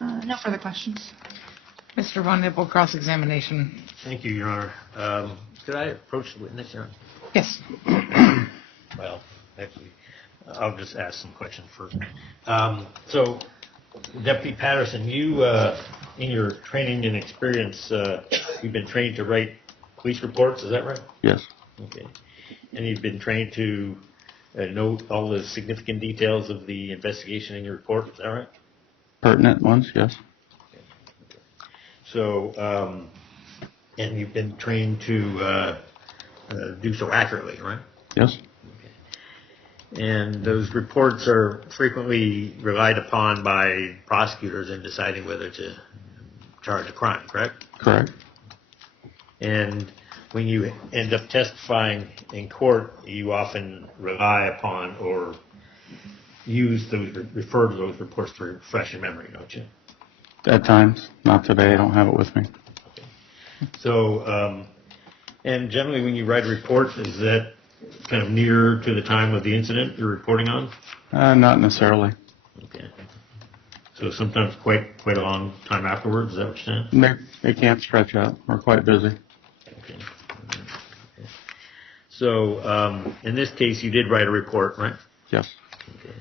No further questions. Mr. Von Hippel, cross-examination. Thank you, Your Honor. Could I approach the witness, Your Honor? Yes. Well, actually, I'll just ask some questions first. So, Deputy Patterson, you, in your training and experience, you've been trained to write police reports, is that right? Yes. Okay. And you've been trained to note all the significant details of the investigation in your report. Is that right? Pertinent ones, yes. So, and you've been trained to do so accurately, right? Yes. And those reports are frequently relied upon by prosecutors in deciding whether to charge a crime, correct? Correct. And when you end up testifying in court, you often rely upon or use those, refer to those reports to refresh your memory, don't you? At times. Not today. I don't have it with me. So, and generally when you write a report, is that kind of near to the time of the incident you're reporting on? Not necessarily. Okay. So sometimes quite a long time afterwards, is that what you're saying? It can't stretch out. We're quite busy. Okay. So, in this case, you did write a report, right? Yes. Okay.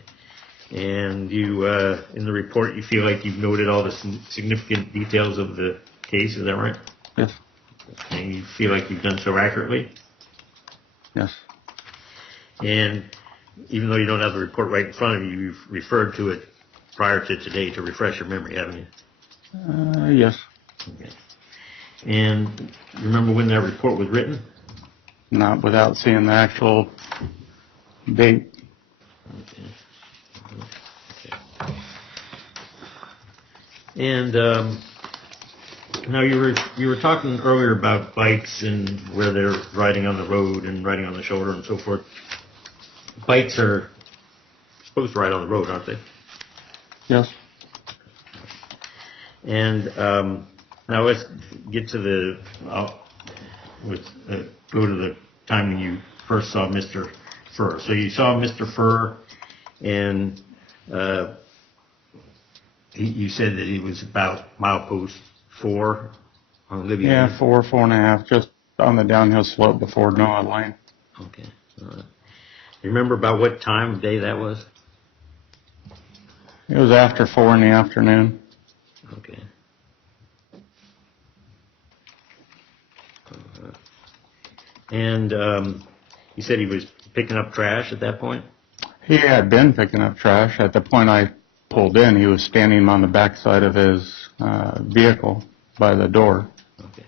And you, in the report, you feel like you've noted all the significant details of the case, is that right? Yes. And you feel like you've done so accurately? Yes. And even though you don't have the report right in front of you, you've referred to it prior to today to refresh your memory, haven't you? Yes. Okay. And you remember when that report was written? Not without seeing the actual date. Okay. And now you were talking earlier about bikes and where they're riding on the road and riding on the shoulder and so forth. Bikes are supposed to ride on the road, aren't they? Yes. And now let's get to the go to the time when you first saw Mr. Furr. So you saw Mr. Furr, and you said that he was about milepost 4 on Libya. Yeah, 4.5, just on the downhill slope before Noah Lane. Okay. All right. You remember about what time of day that was? It was after 4 in the afternoon. Okay. And you said he was picking up trash at that point? He had been picking up trash. At the point I pulled in, he was standing on the backside of his vehicle by the door. Okay.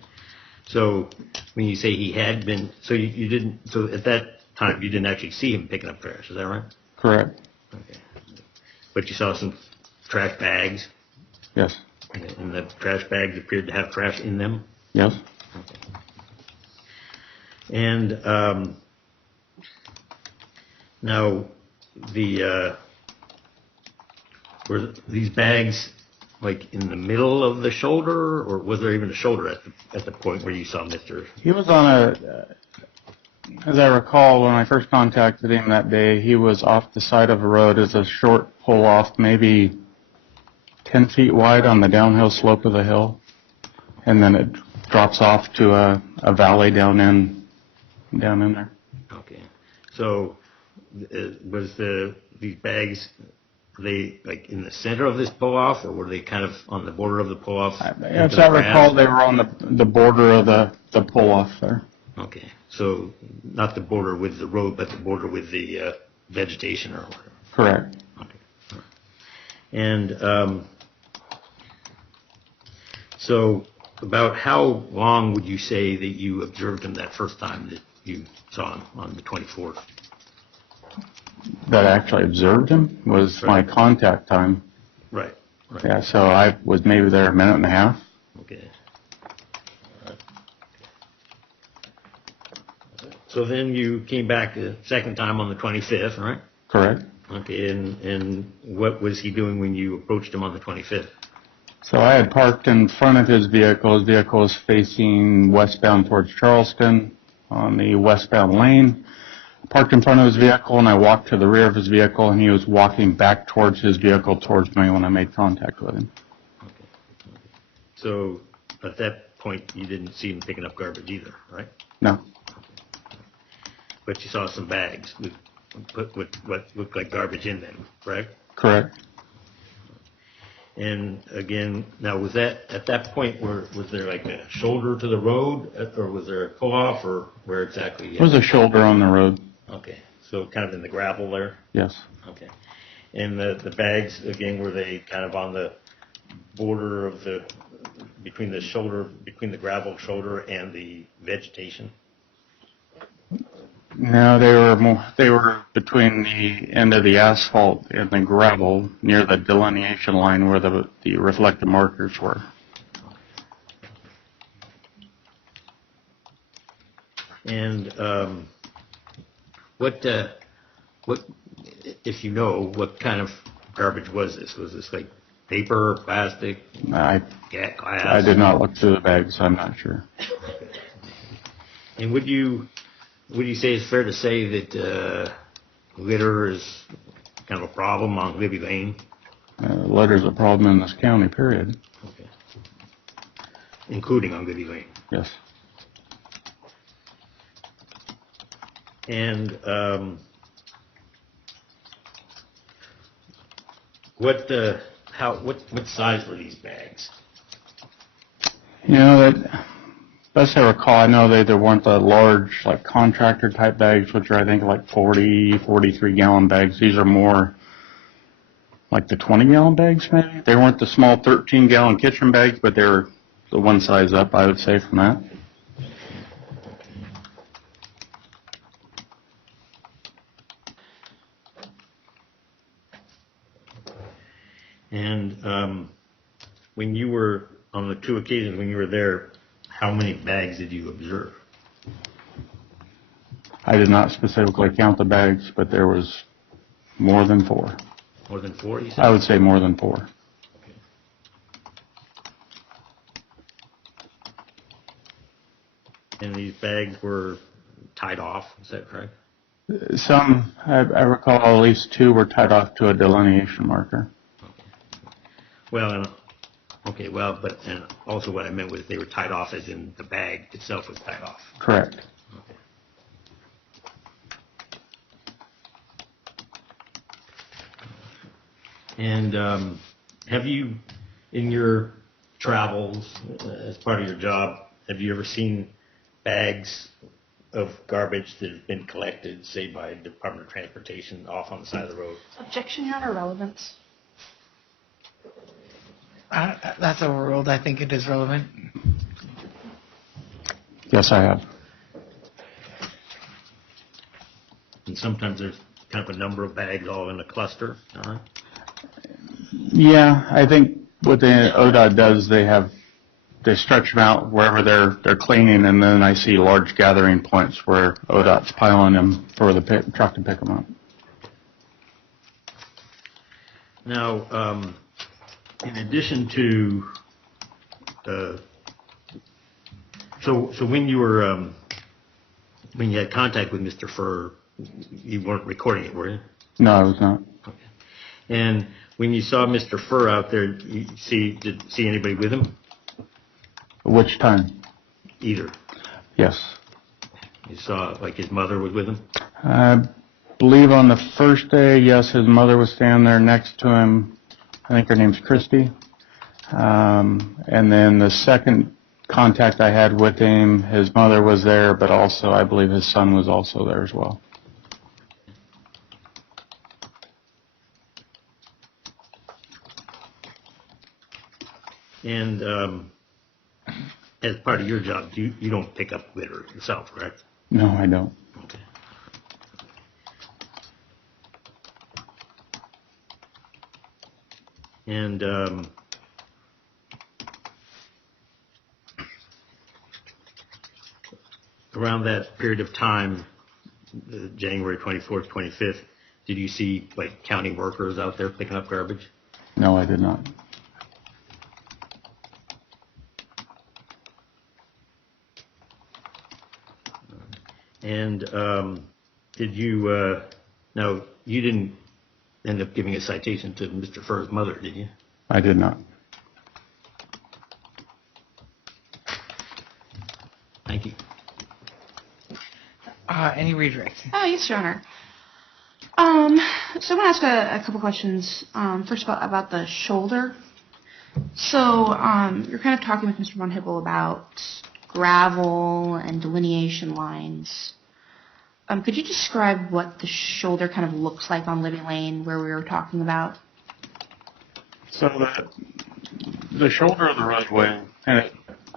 So when you say he had been, so you didn't, so at that time you didn't actually see him picking up trash, is that right? Correct. Okay. But you saw some trash bags? Yes. And the trash bags appeared to have trash in them? Yes. Okay. And now were these bags like in the middle of the shoulder, or was there even a shoulder at the point where you saw Mr.? He was on as I recall, when I first contacted him that day, he was off the side of a road as a short pull-off, maybe 10 feet wide on the downhill slope of the hill. And then it drops off to a valley down in there. Okay. So was these bags, were they like in the center of this pull-off, or were they kind of on the border of the pull-off? As I recall, they were on the border of the pull-off there. Okay. So not the border with the road, but the border with the vegetation or whatever. Correct. Okay. And so about how long would you say that you observed him that first time that you saw him on the 24th? That I actually observed him was my contact time. Right. Right. Yeah, so I was maybe there a minute and a half. Okay. So then you came back a second time on the 25th, right? Correct. Okay, and what was he doing when you approached him on the 25th? So I had parked in front of his vehicle. His vehicle was facing westbound towards Charleston on the westbound lane. Parked in front of his vehicle, and I walked to the rear of his vehicle, and he was walking back towards his vehicle towards me when I made contact with him. Okay. So at that point, you didn't see him picking up garbage either, right? No. But you saw some bags with what looked like garbage in them, correct? Correct. And again, now was that, at that point, was there like a shoulder to the road, or was there a pull-off, or where exactly? It was a shoulder on the road. Okay, So kind of in the gravel there? Yes. Okay. And the bags, again, were they kind of on the border of between the gravel shoulder and the vegetation? No, they were between the end of the asphalt and the gravel near the delineation line where the reflective markers were. And what, if you know, what kind of garbage was this? Was this like paper, plastic, I glass? did not look through the bags, I'm not sure. And would you say it's fair to say that litter is kind of a problem on Libby Lane? Litter's a problem in this county, period. Okay. Including on Libby Lane? Yes. And what size were these bags? You know, best I recall, I know they weren't the large, like, contractor type bags, which are, I think, like 40, 43 gallon bags. These are more like the 20 gallon bags, maybe. They weren't the small 13 gallon kitchen bags, but they were the one size up, I would say, from that. And when you were, on the two occasions when you were there, how many bags did you observe? I did not specifically count the bags, but there was more than 4. More than 4, you said? I would say more than 4. Okay. And these bags were tied off, is that correct? Some, I recall at least 2 were tied off to a delineation marker. Well, and also what I meant was they were tied off as in the bag itself was tied off. Correct. Okay. And have you, in your travels as part of your job, have you ever seen bags of garbage that have been collected, say by Department of Transportation, off on the side of the road? Objection, Your Honor, relevance. That's overruled. I think it is relevant. Yes, I have. And sometimes there's kind of a number of bags all in a cluster. Uh-huh. Yeah, I think what the ODOT does, they stretch them out wherever they're cleaning, and then I see large gathering points where ODOT's piling them for the truck to pick them up. Now, in addition to, so when you were, when you had contact with Mr. Furr, you weren't recording it, were you? No, I was not. Okay. And when you saw Mr. Furr out there, did you see anybody with him? Which time? Either. Yes. You saw, like, his mother was with him? I believe on the first day, yes, his mother was standing there next to him. I think her name's Christy. And then the second contact I had with him, his mother was there, but also I believe his son was also there as well. And as part of your job, you don't pick up litter yourself, correct? No, I don't. Okay. And around that period of time, January 24th, 25th, did you see, like, county workers out there picking up garbage? No, I did not. And did you, no, you didn't end up giving a citation to Mr. Furr's mother, did you? I did not. Thank you. Any redirect? Oh, yes, Your Honor. So I want to ask a couple questions. First about the shoulder. So you're kind of talking with Mr. Von Hippel about gravel and delineation lines. could you describe what the shoulder kind of looks like on Libby Lane where we were talking about? So the shoulder of the roadway, and it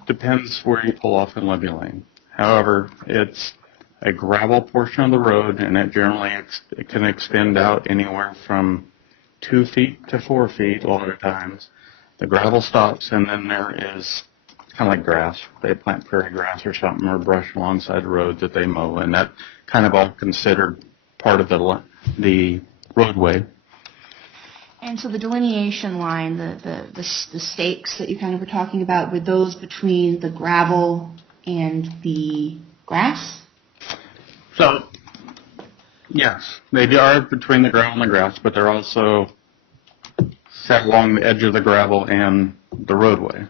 depends where you pull off in Libby Lane. However, it's a gravel portion of the road, and it generally it can extend out anywhere from 2 feet to 4 feet a lot of times. The gravel stops, and then there is kind of like grass. They plant prairie grass or something, or brush alongside the road that they mow, and that kind of all considered part of the roadway. And so the delineation line, the stakes that you kind of were talking about, were those between the gravel and the grass? So, yes, they are between the gravel and the grass, but they're also set along the edge of the gravel and the roadway.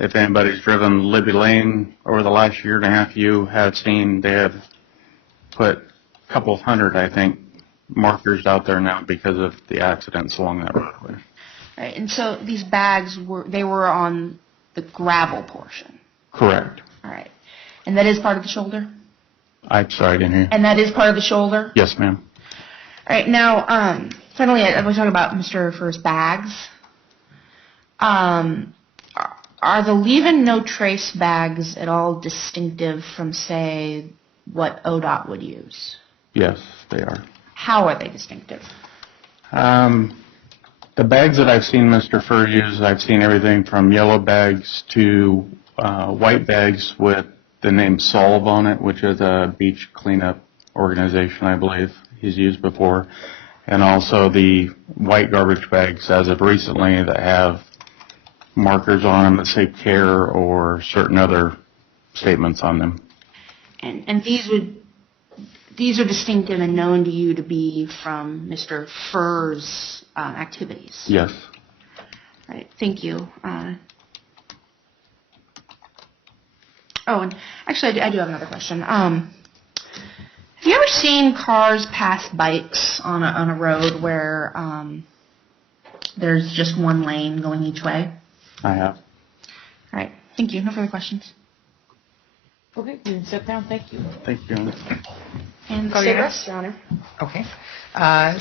If anybody's driven Libby Lane over the last year and a half, you have seen they have put a couple of hundred, I think, markers out there now because of the accidents along that roadway. Right, and so these bags were on the gravel portion. Correct. All right, and that is part of the shoulder. I'm sorry, I didn't hear. And that is part of the shoulder. Yes, ma'am. All right, now finally, I was talking about Mr. Furr's bags. Are the Leaven no trace bags at all distinctive from, say, what ODOT would use? Yes, they are. How are they distinctive? The bags that I've seen Mr. Furr use, I've seen everything from yellow bags to white bags with the name Solve on it, which is a beach cleanup organization, I believe he's used before, and also the white garbage bags as of recently that have markers on them that say care or certain other statements on them. And these are distinctive and known to you to be from Mr. Furr's activities. Yes. Right. Thank you. And actually, I do have another question. Have you ever seen cars pass bikes on a road where there's just one lane going each way? I have. All right. Thank you. No further questions. Okay, you can sit down. Thank you. Thank you. And go to your rest, Your Honor. Okay.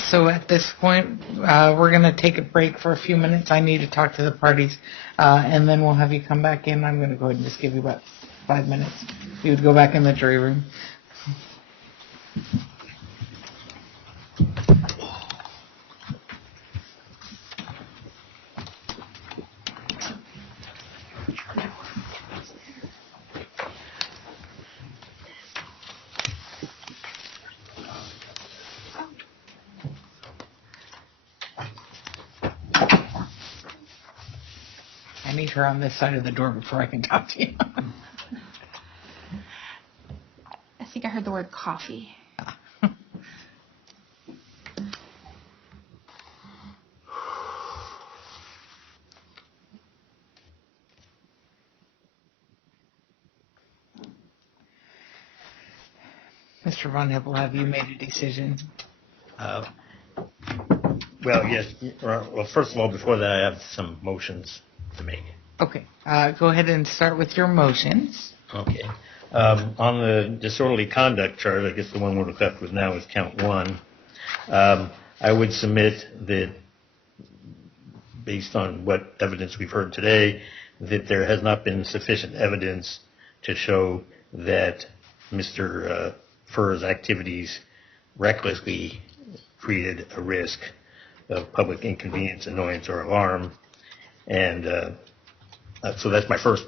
So at this point, we're going to take a break for a few minutes. I need to talk to the parties, and then we'll have you come back in. I'm going to go ahead and just give you about 5 minutes. You would go back in the jury room. I need her on this side of the door before I can talk to you. I think I heard the word coffee. Mr. Von Hippel, have you made a decision? Well, yes. Well, first of all, before that, I have some motions to make. Okay. Go ahead and start with your motions. Okay. On the disorderly conduct charge, I guess the one we're left with now is count 1. I would submit that, based on what evidence we've heard today, that there has not been sufficient evidence to show that Mr. Furr's activities recklessly created a risk of public inconvenience, annoyance, or alarm. And so that's my first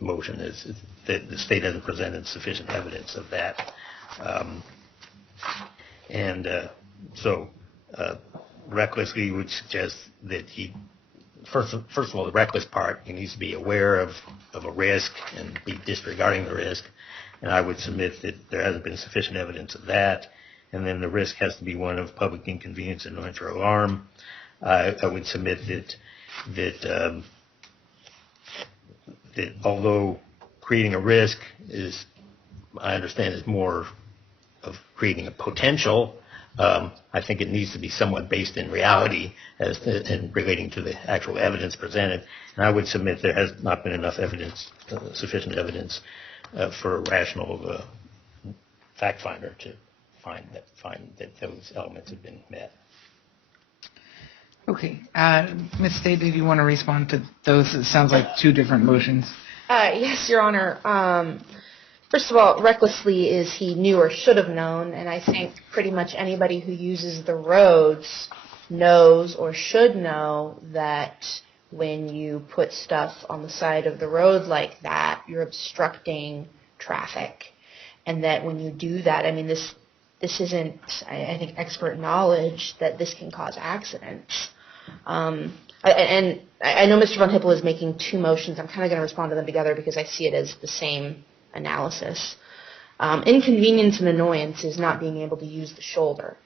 motion, is that the state hasn't presented sufficient evidence of that. So recklessly would suggest that he, first of all, the reckless part, he needs to be aware of a risk and be disregarding the risk. And I would submit that there hasn't been sufficient evidence of that. And then the risk has to be one of public inconvenience, annoyance, or alarm. I would submit that although creating a risk is, I understand, is more of creating a potential, I think it needs to be somewhat based in reality and relating to the actual evidence presented. And I would submit there has not been enough evidence, sufficient evidence, for a rational fact finder to find that those elements have been met. Okay. Ms. Day, did you want to respond to those? It sounds like two different motions. Yes, Your Honor. First of all, recklessly is he knew or should have known, and I think pretty much anybody who uses the roads knows or should know that when you put stuff on the side of the road like that, you're obstructing traffic. And that when you do that, I mean, this isn't, I think, expert knowledge that this can cause accidents. And I know Mr. Von Hippel is making two motions. I'm kind of going to respond to them together because I see it as the same analysis. Inconvenience and annoyance is not being able to use the shoulder.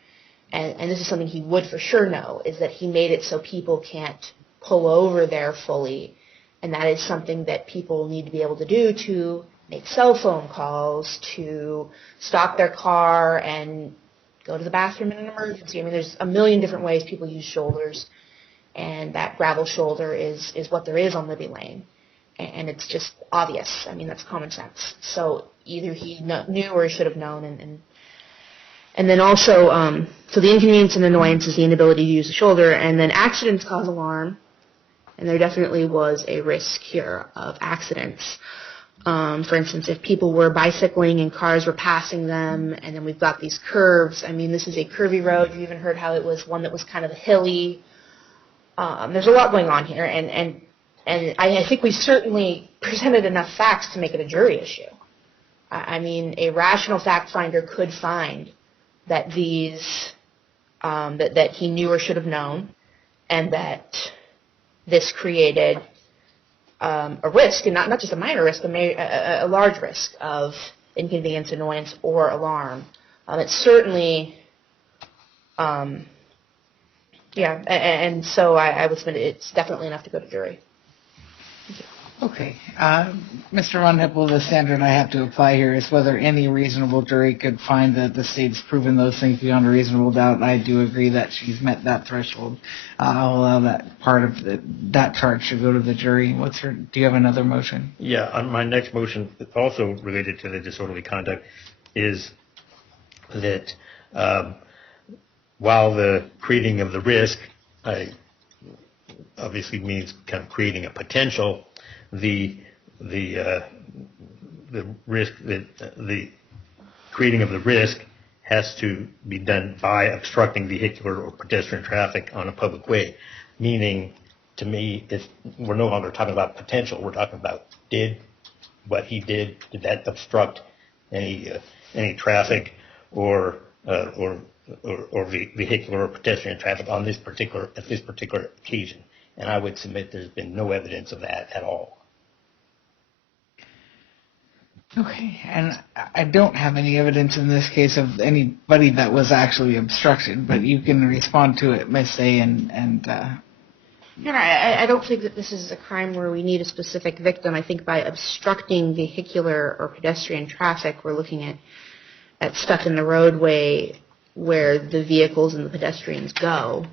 And this is something he would for sure know, is that he made it so people can't pull over there fully. And that is something that people need to be able to do to make cell phone calls, to stop their car and go to the bathroom in an emergency. I mean, there's a million different ways people use shoulders. And that gravel shoulder is what there is on Libby Lane. And it's just obvious. I mean, that's common sense. So either he knew or he should have known. And then also, so the inconvenience and annoyance is the inability to use the shoulder. And then accidents cause alarm. And there definitely was a risk here of accidents. For instance, if people were bicycling and cars were passing them, and then we've got these curves. I mean, this is a curvy road. You even heard how it was one that was kind of hilly. There's a lot going on here, and I think we certainly presented enough facts to make it a jury issue. I mean, a rational fact finder could find that that he knew or should have known, and that this created a risk, and not just a minor risk, a large risk of inconvenience, annoyance, or alarm. It's certainly, and so I would submit it's definitely enough to go to jury. Okay. Mr. Von Hippel, the standard I have to apply here is whether any reasonable jury could find that the state's proven those things beyond a reasonable doubt. I do agree that she's met that threshold. I'll allow that part of that charge to go to the jury. Do you have another motion? Yeah, my next motion, also related to the disorderly conduct, is that while the creating of the risk obviously means kind of creating a potential, the risk that the creating of the risk has to be done by obstructing vehicular or pedestrian traffic on a public way. Meaning, to me, we're no longer talking about potential. We're talking about did that obstruct any traffic or vehicular or pedestrian traffic at this particular occasion. And I would submit there's been no evidence of that at all. Okay, and I don't have any evidence in this case of anybody that was actually obstructed, but you can respond to it, Ms. A. I don't think that this is a crime where we need a specific victim. I think by obstructing vehicular or pedestrian traffic, we're looking at stuff in the roadway where the vehicles and the pedestrians go,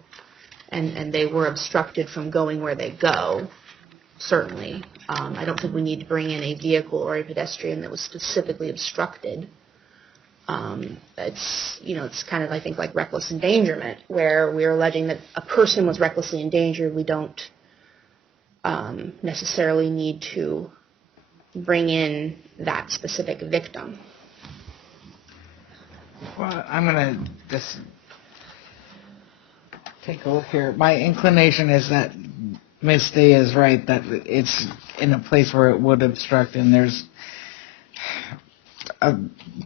and they were obstructed from going where they go, certainly. I don't think we need to bring in a vehicle or a pedestrian that was specifically obstructed. It's kind of, I think, like reckless endangerment, where we're alleging that a person was recklessly endangered. We don't necessarily need to bring in that specific victim. Well, I'm going to just take a look here. My inclination is that Ms. Day is right, that it's in a place where it would obstruct, and there's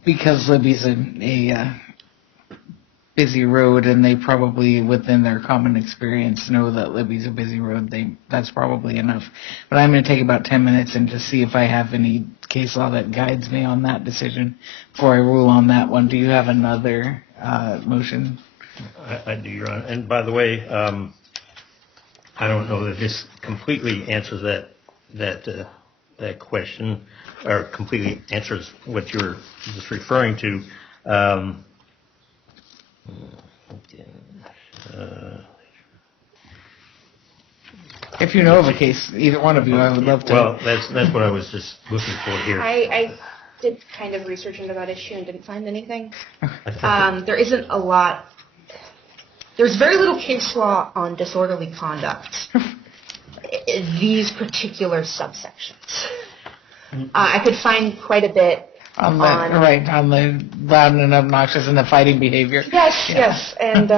because Libby's a busy road, and they probably, within their common experience, know that Libby's a busy road. That's probably enough. But I'm going to take about 10 minutes and just see if I have any case law that guides me on that decision before I rule on that one. Do you have another motion? I do, Your Honor. And by the way, I don't know that this completely answers that question, or completely answers what you're just referring to. If you know of a case, either one of you, I would love to. Well, that's what I was just looking for here. did kind of research into that issue and didn't find anything. There isn't a lot. There's very little case law on disorderly conduct in these particular subsections. I could find quite a bit on the loud and obnoxious and the fighting behavior. Yes, and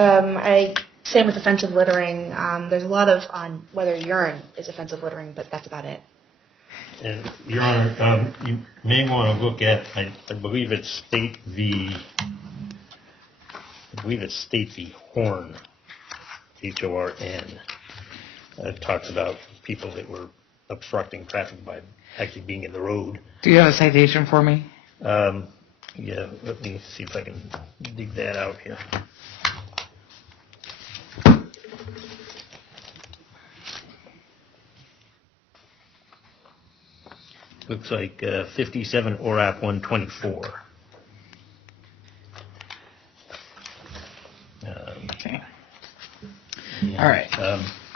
same with offensive littering. There's a lot on whether urine is offensive littering, but that's about it. And Your Honor, you may want to look at, I believe it's State v. Horn, H-O-R-N. It talks about people that were obstructing traffic by actually being in the road. Do you have a citation for me? Yeah, let me see if I can dig that out here. Looks like 57 ORAP 124. Okay. All right.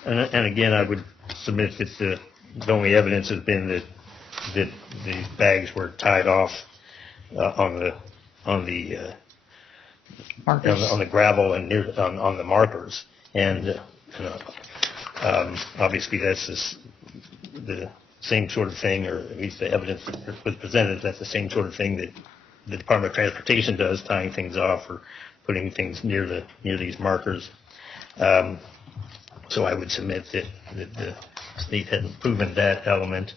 And again, I would submit that the only evidence has been that the bags were tied off on the Markers. on the gravel and near on the markers, and obviously that's the same sort of thing, or at least the evidence that was presented. That's the same sort of thing that the Department of Transportation does, tying things off or putting things near these markers. So I would submit that the state hadn't proven that element.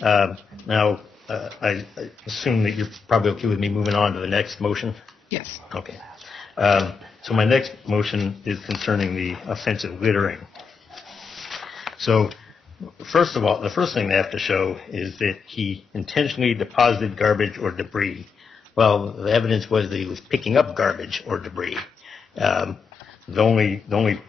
Now, I assume that you're probably okay with me moving on to the next motion? Yes. Okay. So my next motion is concerning the offensive littering. So, first of all, the first thing they have to show is that he intentionally deposited garbage or debris. Well, the evidence was that he was picking up garbage or debris. The only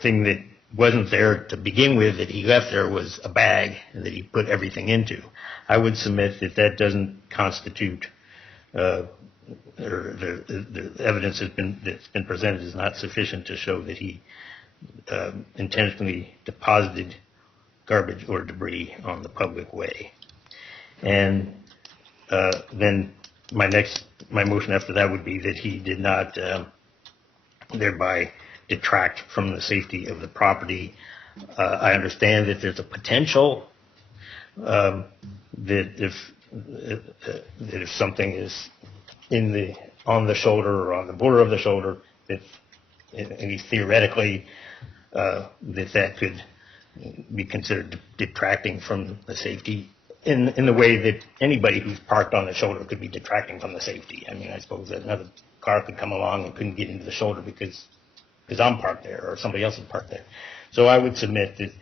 thing that wasn't there to begin with that he left there was a bag that he put everything into. I would submit that doesn't constitute, or the evidence that's been presented is not sufficient to show that he intentionally deposited garbage or debris on the public way. And then my motion after that would be that he did not thereby detract from the safety of the property. I understand that there's a potential that if something is on the shoulder or on the border of the shoulder, that at least theoretically that could be considered detracting from the safety in the way that anybody who's parked on the shoulder could be detracting from the safety. I mean, I suppose that another car could come along and couldn't get into the shoulder because I'm parked there or somebody else is parked there. So I would submit that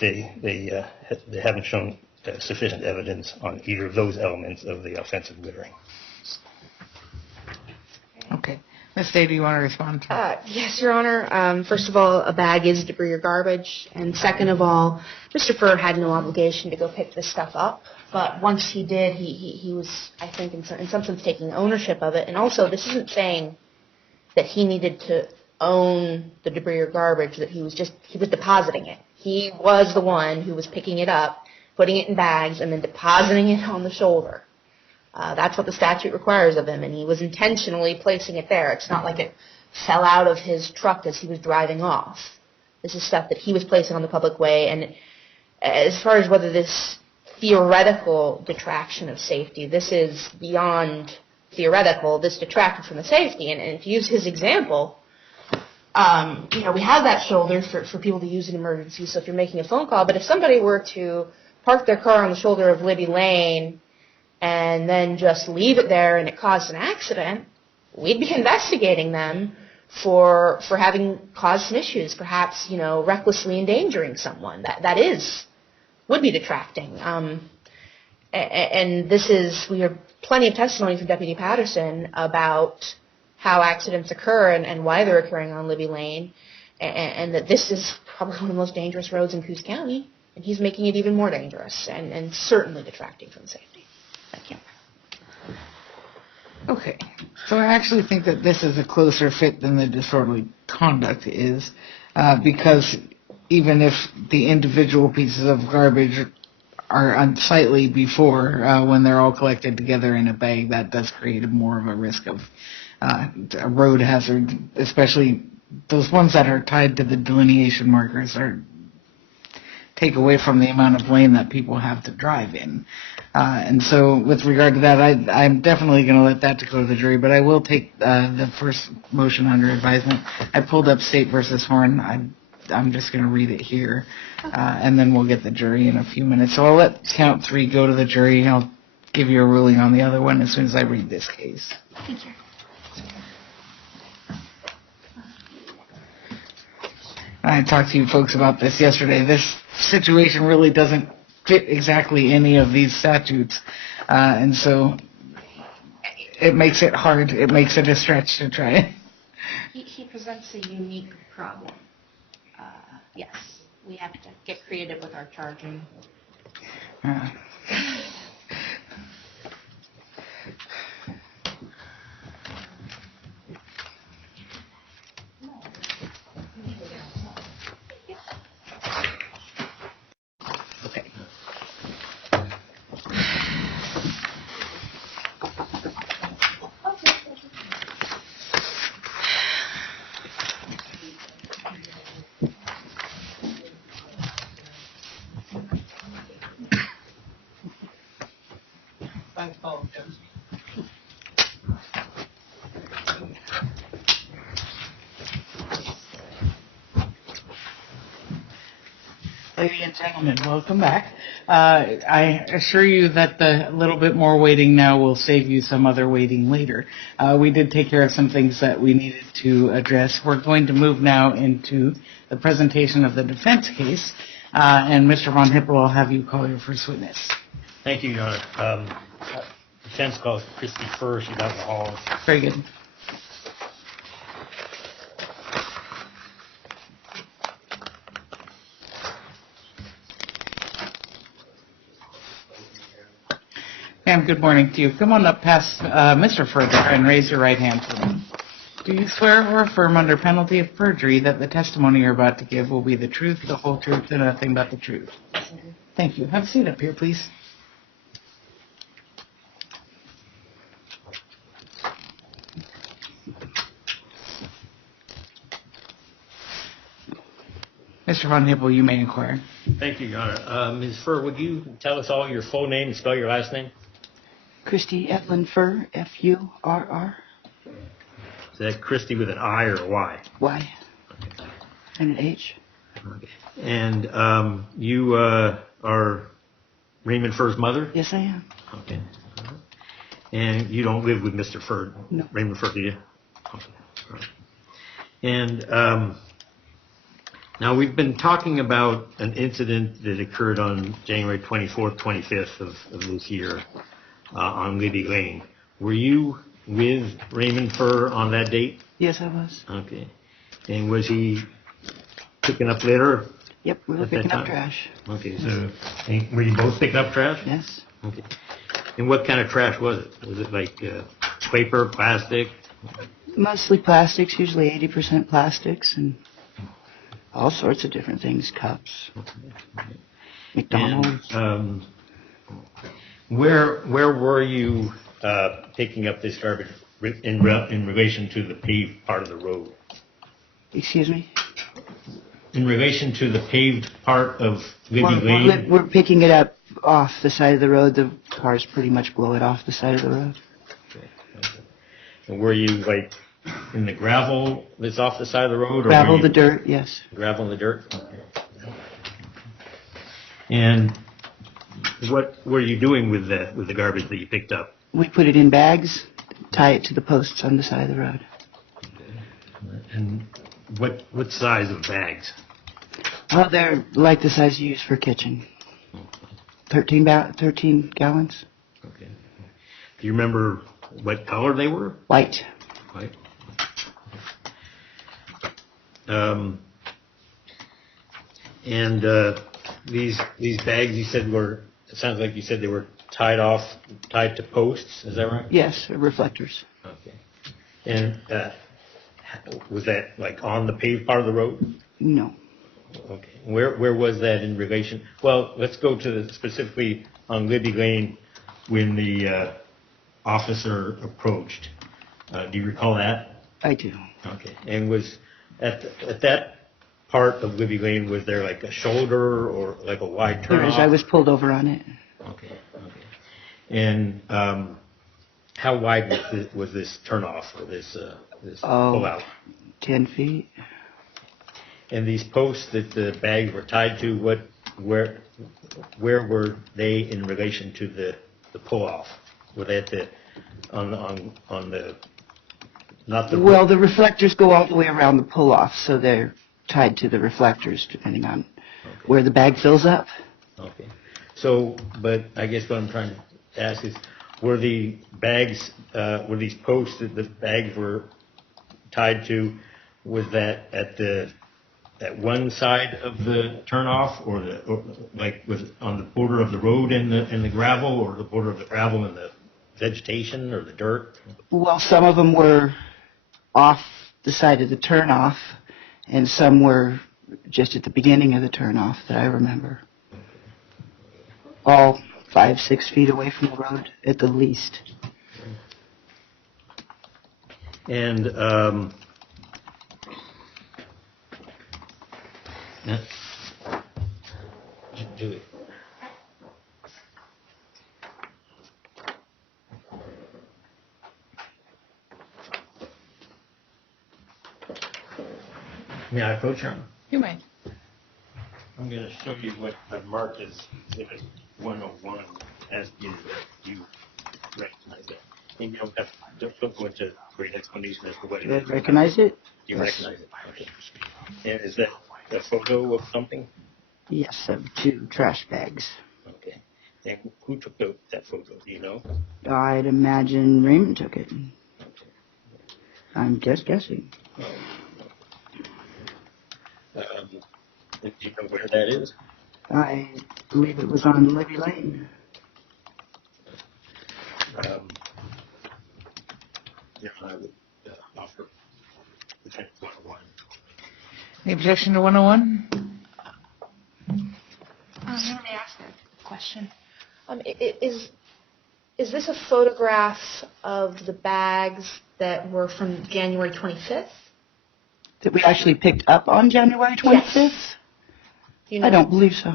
they haven't shown sufficient evidence on either of those elements of the offensive littering. Okay. Ms. Day, do you want to respond? Yes, Your Honor. First of all, a bag is debris or garbage. And second of all, Mr. Furr had no obligation to go pick this stuff up. But once he did, he was, I think, in some sense taking ownership of it. And also, this isn't saying that he needed to own the debris or garbage, that he was depositing it. He was the one who was picking it up, putting it in bags, and then depositing it on the shoulder. That's what the statute requires of him, and he was intentionally placing it there. It's not like it fell out of his truck as he was driving off. This is stuff that he was placing on the public way, and as far as whether this theoretical detraction of safety, this is beyond theoretical. This detracted from the safety, and to use his example, we have that shoulder for people to use in emergencies, so if you're making a phone call, but if somebody were to park their car on the shoulder of Libby Lane and then just leave it there and it caused an accident, we'd be investigating them for having caused some issues, perhaps, recklessly endangering someone. That would be detracting. And we have plenty of testimony from Deputy Patterson about how accidents occur and why they're occurring on Libby Lane, and that this is probably one of the most dangerous roads in Coos County, and he's making it even more dangerous and certainly detracting from safety. Thank you. Okay. So I actually think that this is a closer fit than the disorderly conduct is, because even if the individual pieces of garbage are unsightly before, when they're all collected together in a bag, that does create more of a risk of a road hazard, especially those ones that are tied to the delineation markers take away from the amount of lane that people have to drive in. And so with regard to that, I'm definitely going to let that go to the jury, but I will take the first motion under advisement. I pulled up State versus Horn. I'm just going to read it here, and then we'll get the jury in a few minutes. So I'll let count 3 go to the jury. I'll give you a ruling on the other one as soon as I read this case. Thank you. I talked to you folks about this yesterday. This situation really doesn't fit exactly any of these statutes, and so it makes it hard. It makes it a stretch to try it. He presents a unique problem. Yes, we have to get creative with our charging. Okay. Ladies and gentlemen, welcome back. I assure you that the little bit more waiting now will save you some other waiting later. We did take care of some things that we needed to address. We're going to move now into the presentation of the defense case, and Mr. Von Hippel, I'll have you call your first witness. Thank you, Your Honor. Defense calls Christy Furr. She's out in the hall. Very good. Ma'am, good morning to you. Come on up past Mr. Furr there and raise your right hand for me. Do you swear or affirm under penalty of perjury that the testimony you're about to give will be the truth, the whole truth, and nothing but the truth? Thank you. Have a seat up here, please. Mr. Von Hippel, you may inquire. Thank you, Your Honor. Ms. Furr, would you tell us all your full name and spell your last name? Christy Evelyn Furr, F-U-R-R. Is that Christy with an I or a Y? Y. And an H. Okay. And you are Raymond Furr's mother? Yes, I am. Okay. And you don't live with Mr. Furr? No. Raymond Furr, do you? Okay. All right. And now we've been talking about an incident that occurred on January 24th, 25th of this year on Libby Lane. Were you with Raymond Furr on that date? Yes, I was. Okay. And was he picking up litter? Yep, we were At that picking up time? trash. Okay, so were you both picking up trash? Yes. Okay. And what kind of trash was it? Was it like paper, plastic? Mostly plastics, usually 80% plastics, and all sorts of different things, cups, McDonald's. And, where were you picking up this garbage in relation to the paved part of the road? Excuse me? In relation to the paved part of Libby Lane? We're picking it up off the side of the road. The cars pretty much blow it off the side of the road. Okay. And were you like in the gravel that's off the side of the road? Gravel, or were the you dirt, yes. Gravel and the dirt? Okay. And what were you doing with the garbage that you picked up? We put it in bags, tie it to the posts on the side of the road. And what size of bags? Well, they're like the size you use for kitchen. 13 gallons. Okay. Do you remember what color they were? White. White. And these bags you said were, it sounds like you said they were tied to posts, is that right? Yes, reflectors. Okay. And was that like on the paved part of the road? No. Okay. Where was that in relation? Well, let's go to the specifically on Libby Lane when the officer approached. Do you recall that? I do. Okay. And was at that part of Libby Lane, was there like a shoulder or like a wide turnoff? I was pulled over on it. Okay. And how wide was this turnoff or this pullout? 10 feet. And these posts that the bags were tied to, where were they in relation to the pull-off? Were they at on the not the Well, the reflectors go all the way around the pull-off, so they're tied to the reflectors depending on where the bag fills up. Okay. So, but I guess what I'm trying to ask is, were the bags, were these posts that the bags were tied to, was that at one side of the turnoff, or like was it on the border of the road and the gravel, or the border of the gravel and the vegetation or the dirt? Well, some of them were off the side of the turnoff, and some were just at the beginning of the turnoff that I remember. All 5-6 feet away from the road at the least. And Julie. May I approach her? You may. I'm going to show you what I've marked as Exhibit 101, as you recognize it. And you don't go into great explanation as to what it Do I is. recognize it? You recognize it. Okay. And is that a photo of something? Yes, of 2 trash bags. Okay. And who took that photo? Do you know? I'd imagine Raymond took it. I'm just guessing. Do you know where that is? I believe it was on Libby Lane. Yeah, I would offer Lieutenant 101. Any objection to 101? Let me ask a question. Is this a photograph of the bags that were from January 25th? That we actually picked up on January 25th? Yes. You know, I don't believe so.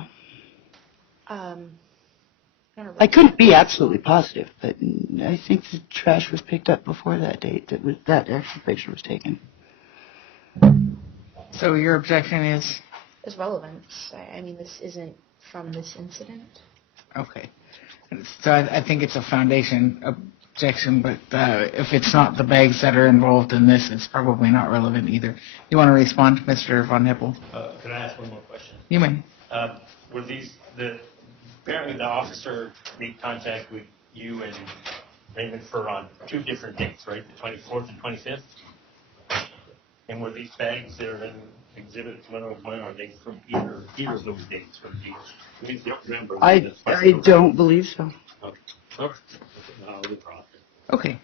I I couldn't be absolutely positive, but I think the trash was picked up before that date. That actual picture was taken. So your objection is? Is relevance. I mean, this isn't from this incident. Okay. So I think it's a foundation objection, but if it's not the bags that are involved in this, it's probably not relevant either. You want to respond, Mr. Von Hippel? Could I ask one more question? You may. Were apparently the officer made contact with you and Raymond Fur on 2 different dates, right? The 24th and 25th? And were these bags that are in Exhibit 101, are they from either of those dates? I mean, don't remember. I don't believe so. Okay. All right. I'll withdraw it. Okay.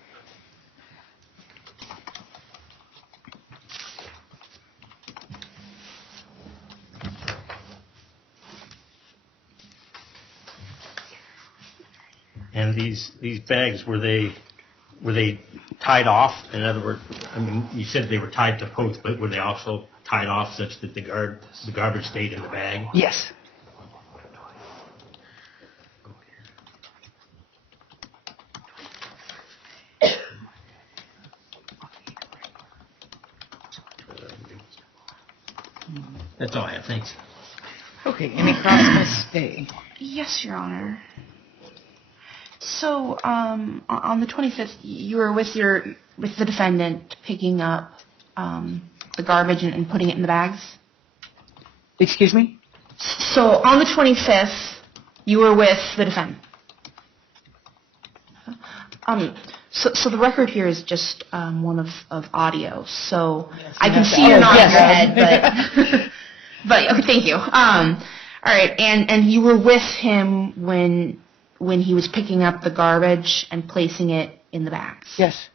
And these bags, were they tied off? In other words, I mean, you said they were tied to posts, but were they also tied off such that the garbage stayed in the bag? Yes. That's all I have. Thanks. Okay. Any comments, Ms. Day? Yes, Your Honor. So, on the 25th, you were with the defendant picking up the garbage and putting it in the bags? Excuse me? So, on the 25th, you were with the defendant? So the record here is just one of audio. So yes, I can see you're nodding your head, but okay, thank you. All right, and you were with him when he was picking up the garbage and placing it in the bags. Yes.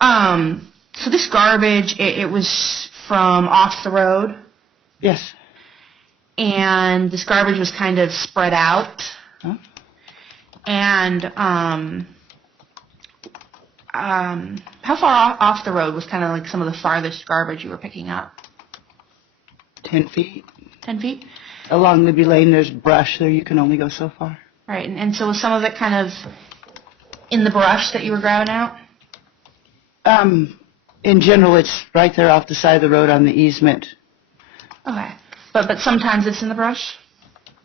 So this garbage, it was from off the road. Yes. and this garbage was kind of spread out. Huh? And how far off the road was kind of like some of the farthest garbage you were picking up? 10 feet. 10 feet? Along Libby Lane, there's brush there. You can only go so far. Right, and so was some of it kind of in the brush that you were grabbing out? In general, it's right there off the side of the road on the easement. Okay. But sometimes it's in the brush?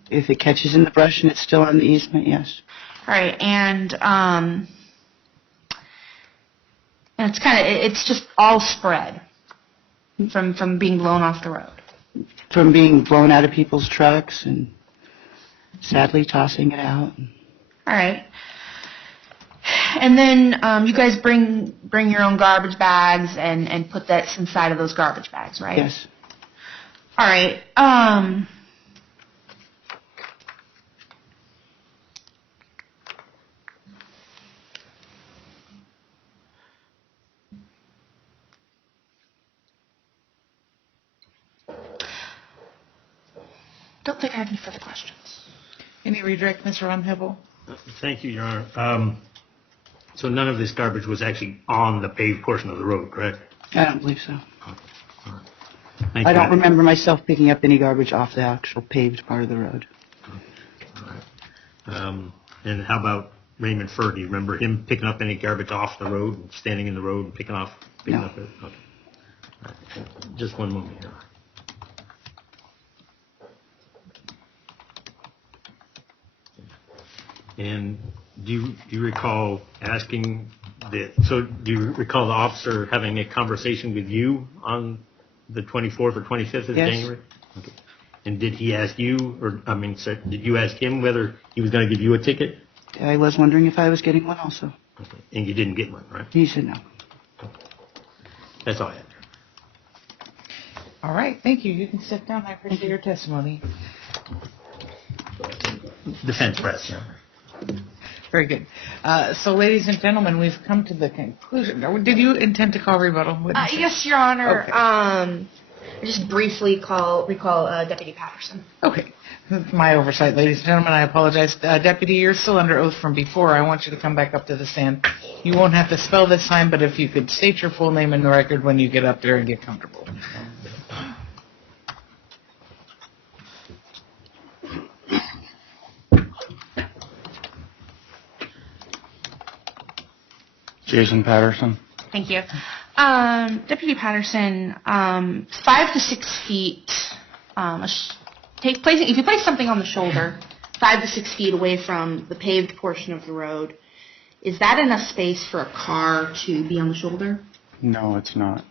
If it catches in the brush and it's still on the easement, yes. All right, and it's it's just all spread from being blown off the road. From being blown out of people's trucks and sadly tossing it out. All right. And then you guys bring your own garbage bags and put that inside of those garbage bags, right? Yes. All right. Don't think I have any further questions. Any redirect, Mr. Von Hibbel? Thank you, Your Honor. So none of this garbage was actually on the paved portion of the road, correct? I don't believe so. Thank I you. don't remember myself picking up any garbage off the actual paved part of the road. And how about Raymond Furr? Do you remember him picking up any garbage off the road, and standing in the road and picking No. up it? Okay. All right. Just one moment here. And do you recall asking do you recall the officer having a conversation with you on the 24th or 25th of Yes. January? Okay. And did he ask you, did you ask him whether he was going to give you a ticket? I was wondering if I was getting one also. Okay. And you didn't get one, right? He said no. That's all I had. All right, thank you. You can sit down. I appreciate your testimony. Defense press. Very good. So, ladies and gentlemen, we've come to the conclusion. Did you intend to call rebuttal? witnesses? Yes, Your Honor. Okay. Just briefly recall Deputy Patterson. Okay. That's my oversight, ladies and gentlemen. I apologize. Deputy, you're still under oath from before. I want you to come back up to the stand. You won't have to spell this time, but if you could state your full name in the record when you get up there and get comfortable. Jason Patterson. Thank you. Deputy Patterson, 5 to 6 feet. If you place something on the shoulder, 5 to 6 feet away from the paved portion of the road, is that enough space for a car to be on the shoulder? No, it's not.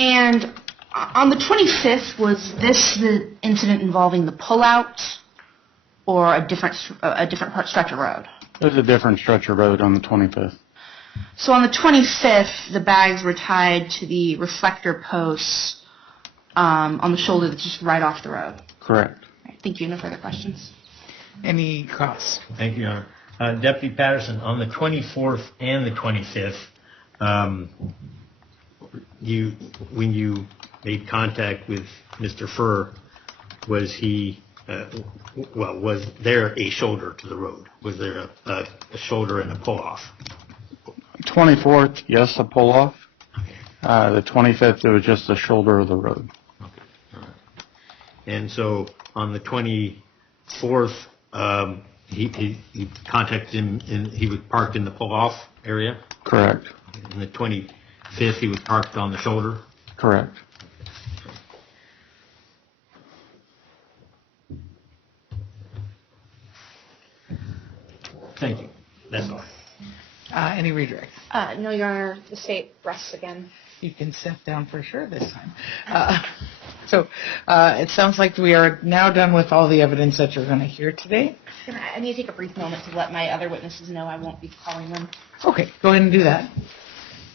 And on the 25th, was this the incident involving the pullout or a different stretch of road? There's a different stretch of road on the 25th. So on the 25th, the bags were tied to the reflector posts on the shoulder that's just right off the road. Correct. Right, thank you. No further questions. Any costs? Thank you, Your Honor. Deputy Patterson, on the 24th and the 25th, when you made contact with Mr. Furr, was there a shoulder to the road? Was there a shoulder and a pull-off? 24th, yes, a pull-off. The 25th, it was just the shoulder of the road. Okay. All right. And so on the 24th, he contacted him, and he was parked in the pull-off area? Correct. And the 25th, he was parked on the shoulder? Correct. Thank you. That's all. Any redirect? No, Your Honor. The state rests again. You can sit down for sure this time. So it sounds like we are now done with all the evidence that you're going to hear today. I need to take a brief moment to let my other witnesses know I won't be calling them. Okay, go ahead and do that.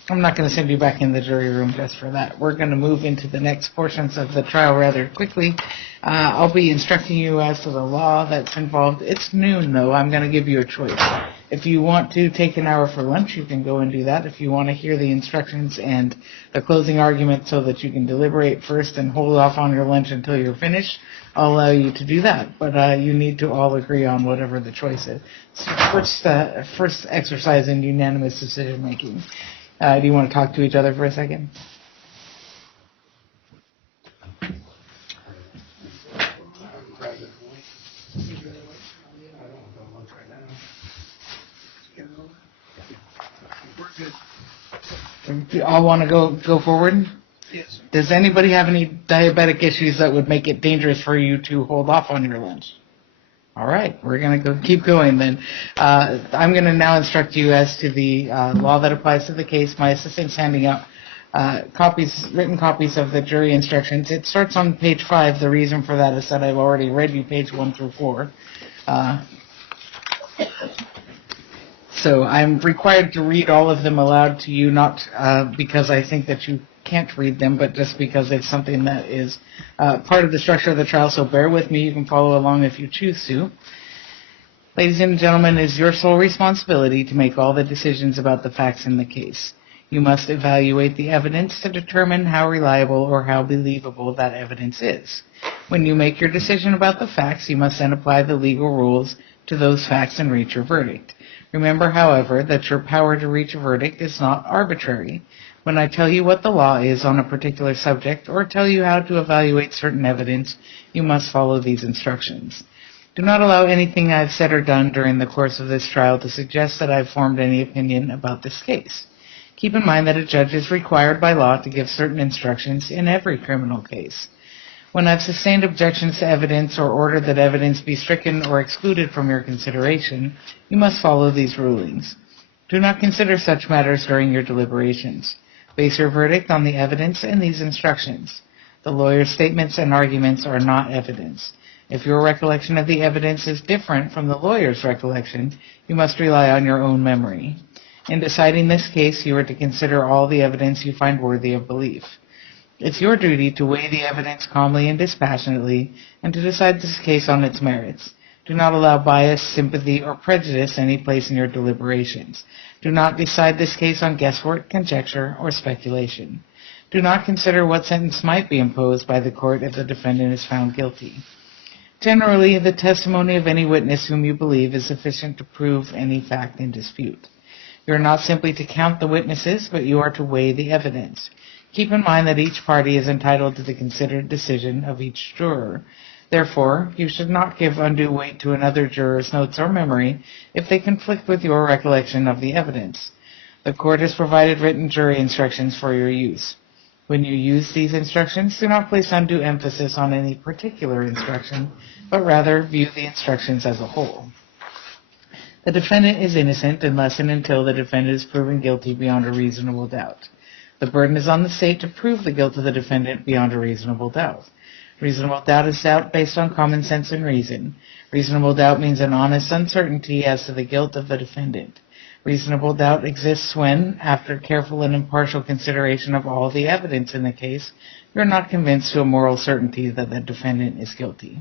I'm not going to send you back in the jury room just for that. We're going to move into the next portions of the trial rather quickly. I'll be instructing you as to the law that's involved. It's noon, though. I'm going to give you a choice. If you want to take an hour for lunch, you can go and do that. If you want to hear the instructions and the closing argument so that you can deliberate first and hold off on your lunch until you're finished, I'll allow you to do that. But you need to all agree on whatever the choice is. So first exercise in unanimous decision making. Do you want to talk to each other for a second? Do you all want to go forward? Yes. Does anybody have any diabetic issues that would make it dangerous for you to hold off on your lunch? All right, we're going to keep going then. I'm going to now instruct you as to the law that applies to the case. My assistant's handing out written copies of the jury instructions. It starts on page 5. The reason for that is that I've already read you page 1 through 4. So I'm required to read all of them aloud to you, not because I think that you can't read them, but just because it's something that is part of the structure of the trial, so bear with me. You can follow along if you choose to. Ladies and gentlemen, it is your sole responsibility to make all the decisions about the facts in the case. You must evaluate the evidence to determine how reliable or how believable that evidence is. When you make your decision about the facts, you must then apply the legal rules to those facts and reach your verdict. Remember, however, that your power to reach a verdict is not arbitrary. When I tell you what the law is on a particular subject or tell you how to evaluate certain evidence, you must follow these instructions. Do not allow anything I've said or done during the course of this trial to suggest that I've formed any opinion about this case. Keep in mind that a judge is required by law to give certain instructions in every criminal case. When I've sustained objections to evidence or ordered that evidence be stricken or excluded from your consideration, you must follow these rulings. Do not consider such matters during your deliberations. Base your verdict on the evidence in these instructions. The lawyer's statements and arguments are not evidence. If your recollection of the evidence is different from the lawyer's recollection, you must rely on your own memory. In deciding this case, you are to consider all the evidence you find worthy of belief. It's your duty to weigh the evidence calmly and dispassionately and to decide this case on its merits. Do not allow bias, sympathy, or prejudice any place in your deliberations. Do not decide this case on guesswork, conjecture, or speculation. Do not consider what sentence might be imposed by the court if the defendant is found guilty. Generally, the testimony of any witness whom you believe is sufficient to prove any fact in dispute. You are not simply to count the witnesses, but you are to weigh the evidence. Keep in mind that each party is entitled to the considered decision of each juror. Therefore, you should not give undue weight to another juror's notes or memory if they conflict with your recollection of the evidence. The court has provided written jury instructions for your use. When you use these instructions, do not place undue emphasis on any particular instruction, but rather view the instructions as a whole. The defendant is innocent unless and until the defendant is proven guilty beyond a reasonable doubt. The burden is on the state to prove the guilt of the defendant beyond a reasonable doubt. Reasonable doubt is doubt based on common sense and reason. Reasonable doubt means an honest uncertainty as to the guilt of the defendant. Reasonable doubt exists when, after careful and impartial consideration of all the evidence in the case, you are not convinced to a moral certainty that the defendant is guilty.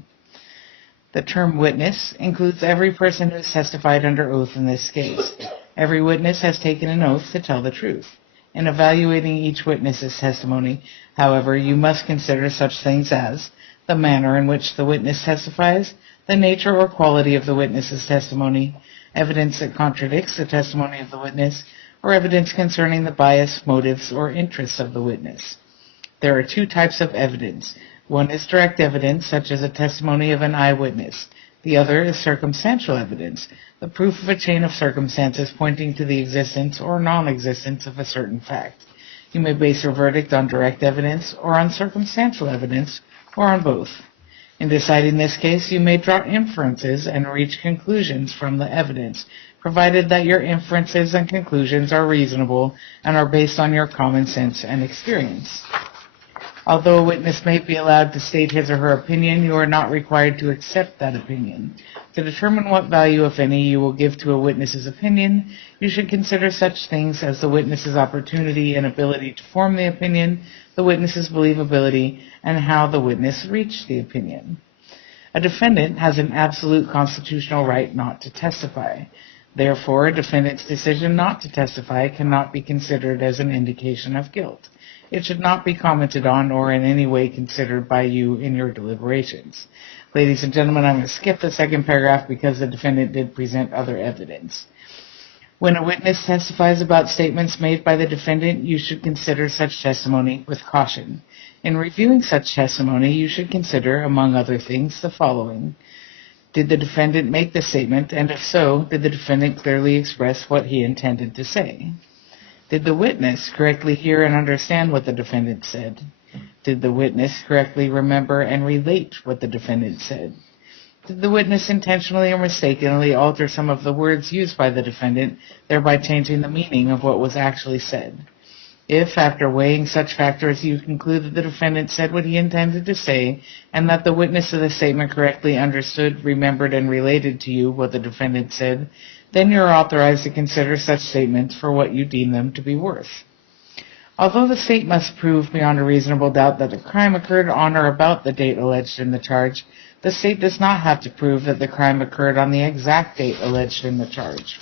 The term witness includes every person who has testified under oath in this case. Every witness has taken an oath to tell the truth. In evaluating each witness's testimony, however, you must consider such things as the manner in which the witness testifies, the nature or quality of the witness's testimony, evidence that contradicts the testimony of the witness, or evidence concerning the bias, motives, or interests of the witness. There are two types of evidence. One is direct evidence, such as a testimony of an eyewitness. The other is circumstantial evidence, the proof of a chain of circumstances pointing to the existence or non-existence of a certain fact. You may base your verdict on direct evidence or on circumstantial evidence, or on both. In deciding this case, you may draw inferences and reach conclusions from the evidence, provided that your inferences and conclusions are reasonable and are based on your common sense and experience. Although a witness may be allowed to state his or her opinion, you are not required to accept that opinion. To determine what value, if any, you will give to a witness's opinion, you should consider such things as the witness's opportunity and ability to form the opinion, the witness's believability, and how the witness reached the opinion. A defendant has an absolute constitutional right not to testify. Therefore, a defendant's decision not to testify cannot be considered as an indication of guilt. It should not be commented on or in any way considered by you in your deliberations. Ladies and gentlemen, I'm going to skip the second paragraph because the defendant did present other evidence. When a witness testifies about statements made by the defendant, you should consider such testimony with caution. In reviewing such testimony, you should consider, among other things, the following. Did the defendant make the statement, and if so, did the defendant clearly express what he intended to say? Did the witness correctly hear and understand what the defendant said? Did the witness correctly remember and relate what the defendant said? Did the witness intentionally or mistakenly alter some of the words used by the defendant, thereby changing the meaning of what was actually said? If, after weighing such factors, you conclude that the defendant said what he intended to say, and that the witness of the statement correctly understood, remembered, and related to you what the defendant said, then you are authorized to consider such statements for what you deem them to be worth. Although the state must prove beyond a reasonable doubt that the crime occurred on or about the date alleged in the charge, the state does not have to prove that the crime occurred on the exact date alleged in the charge.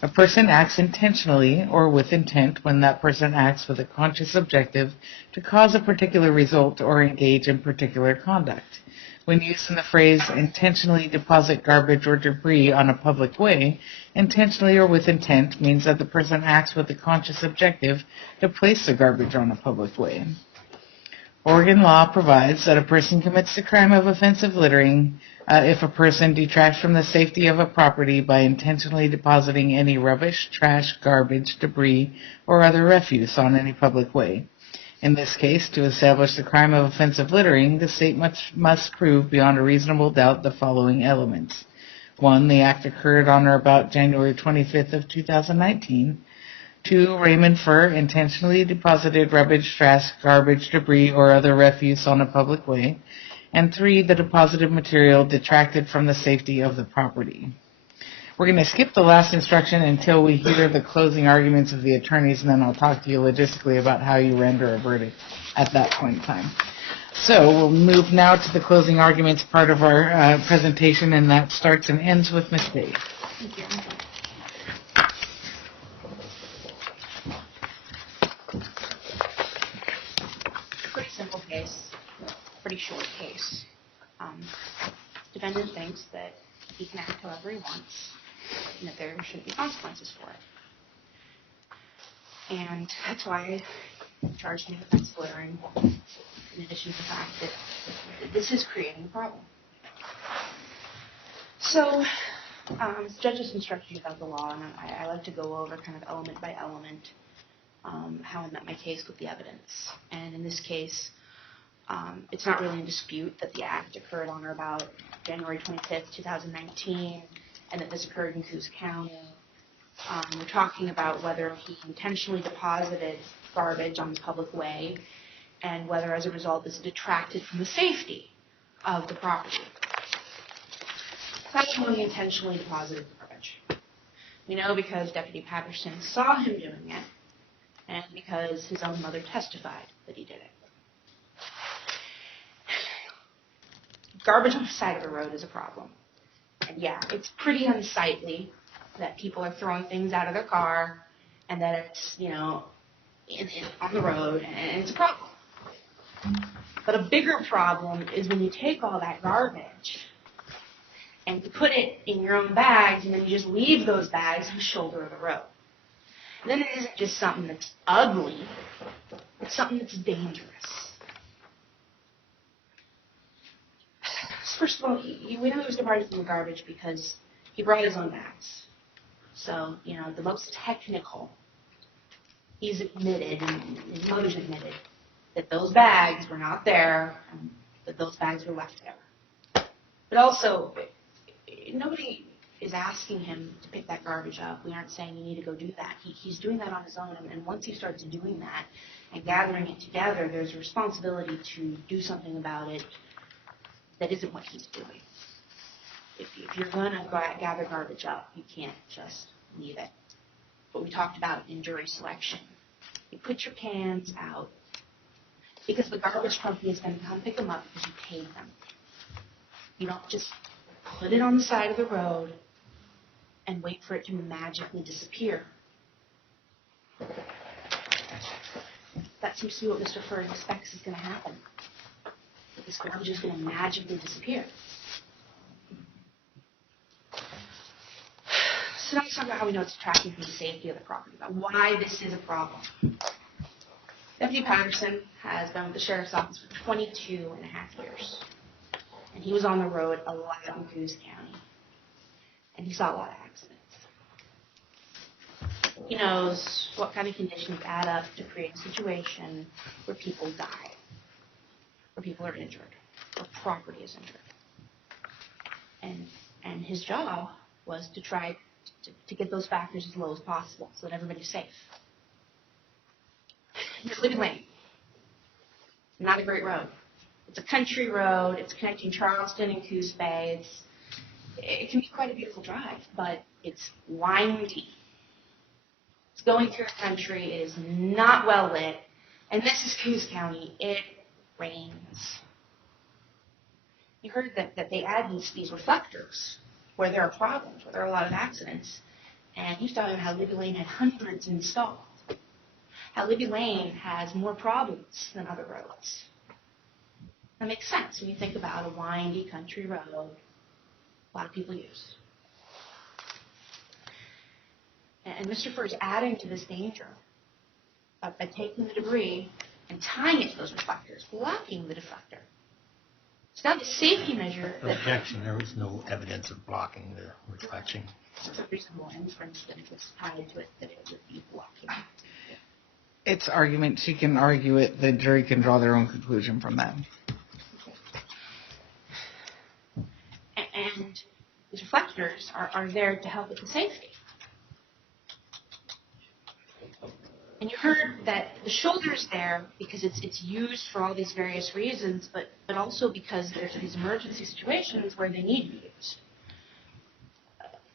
A person acts intentionally or with intent when that person acts with a conscious objective to cause a particular result or engage in particular conduct. When used in the phrase intentionally deposit garbage or debris on a public way, intentionally or with intent means that the person acts with a conscious objective to place the garbage on a public way. Oregon law provides that a person commits the crime of offensive littering if a person detracts from the safety of a property by intentionally depositing any rubbish, trash, garbage, debris, or other refuse on any public way. In this case, to establish the crime of offensive littering, the state must prove beyond a reasonable doubt the following elements. 1. The act occurred on or about January 25th of 2019. 2. Raymond Furr intentionally deposited rubbish, trash, garbage, debris, or other refuse on a public way. And 3. The deposited material detracted from the safety of the property. We're going to skip the last instruction until we hear the closing arguments of the attorneys, and then I'll talk to you logistically about how you render a verdict at that point in time. So we'll move now to the closing arguments part of our presentation, and that starts and ends with Ms. Day. Thank you. Pretty simple case, pretty short case. Defendant thinks that he can act however he wants, and that there shouldn't be consequences for it. And that's why I charged him with offensive littering, in addition to the fact that this is creating a problem. So, judges instructed you about the law, and I like to go over kind of element by element how I met my case with the evidence. And in this case, it's not really in dispute that the act occurred on or about January 25th, 2019, and that this occurred in Coos County. We're talking about whether he intentionally deposited garbage on the public way, and whether as a result this detracted from the safety of the property. That's when he intentionally deposited garbage. We know because Deputy Patterson saw him doing it, and because his own mother testified that he did it. Garbage on the side of the road is a problem. And yeah, it's pretty unsightly that people are throwing things out of their car and that it's, on the road, and it's a problem. But a bigger problem is when you take all that garbage and you put it in your own bags and then you just leave those bags on the shoulder of the road. And then it isn't just something that's ugly, it's something that's dangerous. First of all, we know he was departed from the garbage because he brought his own bags. So, the most technical, he's admitted, and his mother's admitted, that those bags were not there, and that those bags were left there. But also, nobody is asking him to pick that garbage up. We aren't saying you need to go do that. He's doing that on his own, and once he starts doing that and gathering it together, there's a responsibility to do something about it that isn't what he's doing. If you're going to gather garbage up, you can't just leave it. What we talked about in jury selection. You put your cans out because the garbage company is going to come pick them up because you paid them. You don't just put it on the side of the road and wait for it to magically disappear. That seems to be what Mr. Furr expects is going to happen. That this garbage is going to magically disappear. So now let's talk about how we know it's detracting from the safety of the property, about why this is a problem. Deputy Patterson has been with the Sheriff's Office for 22 and a half years. And he was on the road a lot in Coos County. And he saw a lot of accidents. He knows what kind of conditions add up to create a situation where people die, where people are injured, where property is injured. And his job was to try to get those factors as low as possible so that everybody's safe. Here's Leaven Lane. Not a great road. It's a country road. It's connecting Charleston and Coos Bay. It can be quite a beautiful drive, but it's windy. It's going through a country. It is not well lit. And this is Coos County. It rains. You heard that they add these reflectors where there are problems, where there are a lot of accidents. And he's talking about how Leaven Lane had hundreds installed. How Leaven Lane has more problems than other roads. That makes sense when you think about a windy country road a lot of people use. And Mr. Furr is adding to this danger by taking the debris and tying it to those reflectors, blocking the deflector. It's not a safety measure. Objection. There was no evidence of blocking the reflection. It's a reasonable inference that it was tied to it, that it would be blocking. It's argument. She can argue it. The jury can draw their own conclusion from that. And these reflectors are there to help with the safety. And you heard that the shoulder's there because it's used for all these various reasons, but also because there's these emergency situations where they need to be used.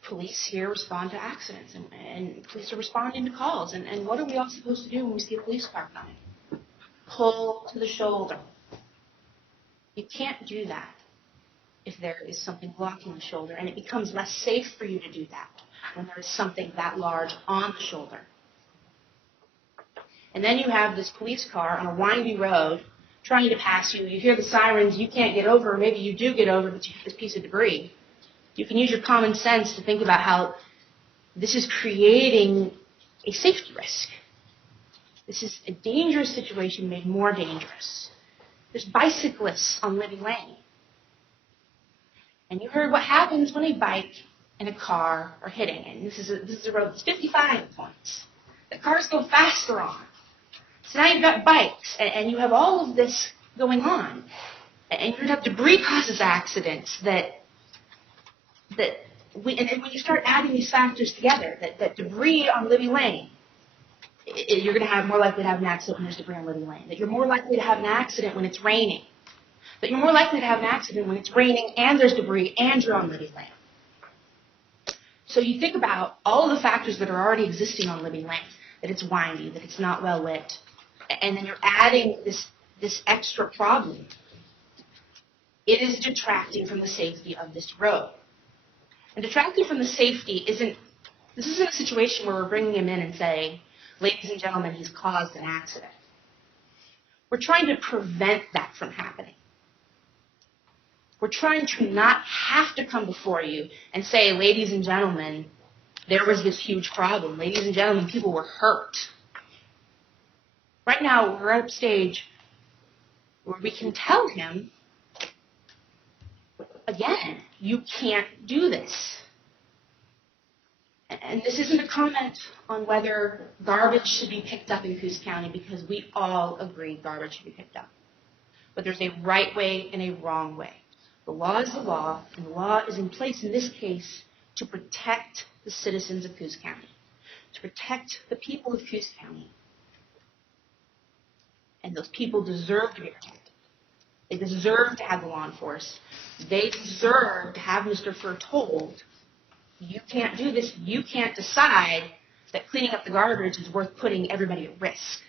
Police here respond to accidents, and police are responding to calls. And what are we all supposed to do when we see a police car coming? Pull to the shoulder. You can't do that if there is something blocking the shoulder, and it becomes less safe for you to do that when there is something that large on the shoulder. And then you have this police car on a windy road trying to pass you. You hear the sirens, you can't get over, or maybe you do get over, but you hit this piece of debris. You can use your common sense to think about how this is creating a safety risk. This is a dangerous situation made more dangerous. There's bicyclists on Leaven Lane. And you heard what happens when a bike and a car are hitting. And this is a road that's 55 at points. The cars go faster on. So now you've got bikes, and you have all of this going on. And you're going to have debris causes accidents and when you start adding these factors together, that debris on Leaven Lane, you're going to have more likely to have an accident when there's debris on Leaven Lane. That you're more likely to have an accident when it's raining. That you're more likely to have an accident when it's raining and there's debris and you're on Leaven Lane. So you think about all of the factors that are already existing on Leaven Lane, that it's windy, that it's not well lit, and then you're adding this extra problem. It is detracting from the safety of this road. And detracting from the safety isn't a situation where we're bringing him in and saying, ladies and gentlemen, he's caused an accident. We're trying to prevent that from happening. We're trying to not have to come before you and say, ladies and gentlemen, there was this huge problem. Ladies and gentlemen, people were hurt. Right now, we're at a stage where we can tell him, again, you can't do this. And this isn't a comment on whether garbage should be picked up in Coos County, because we all agree garbage should be picked up. But there's a right way and a wrong way. The law is the law, and the law is in place in this case to protect the citizens of Coos County, to protect the people of Coos County. And those people deserve to be protected. They deserve to have the law enforced. They deserve to have Mr. Furr told, you can't do this, you can't decide that cleaning up the garbage is worth putting everybody at risk.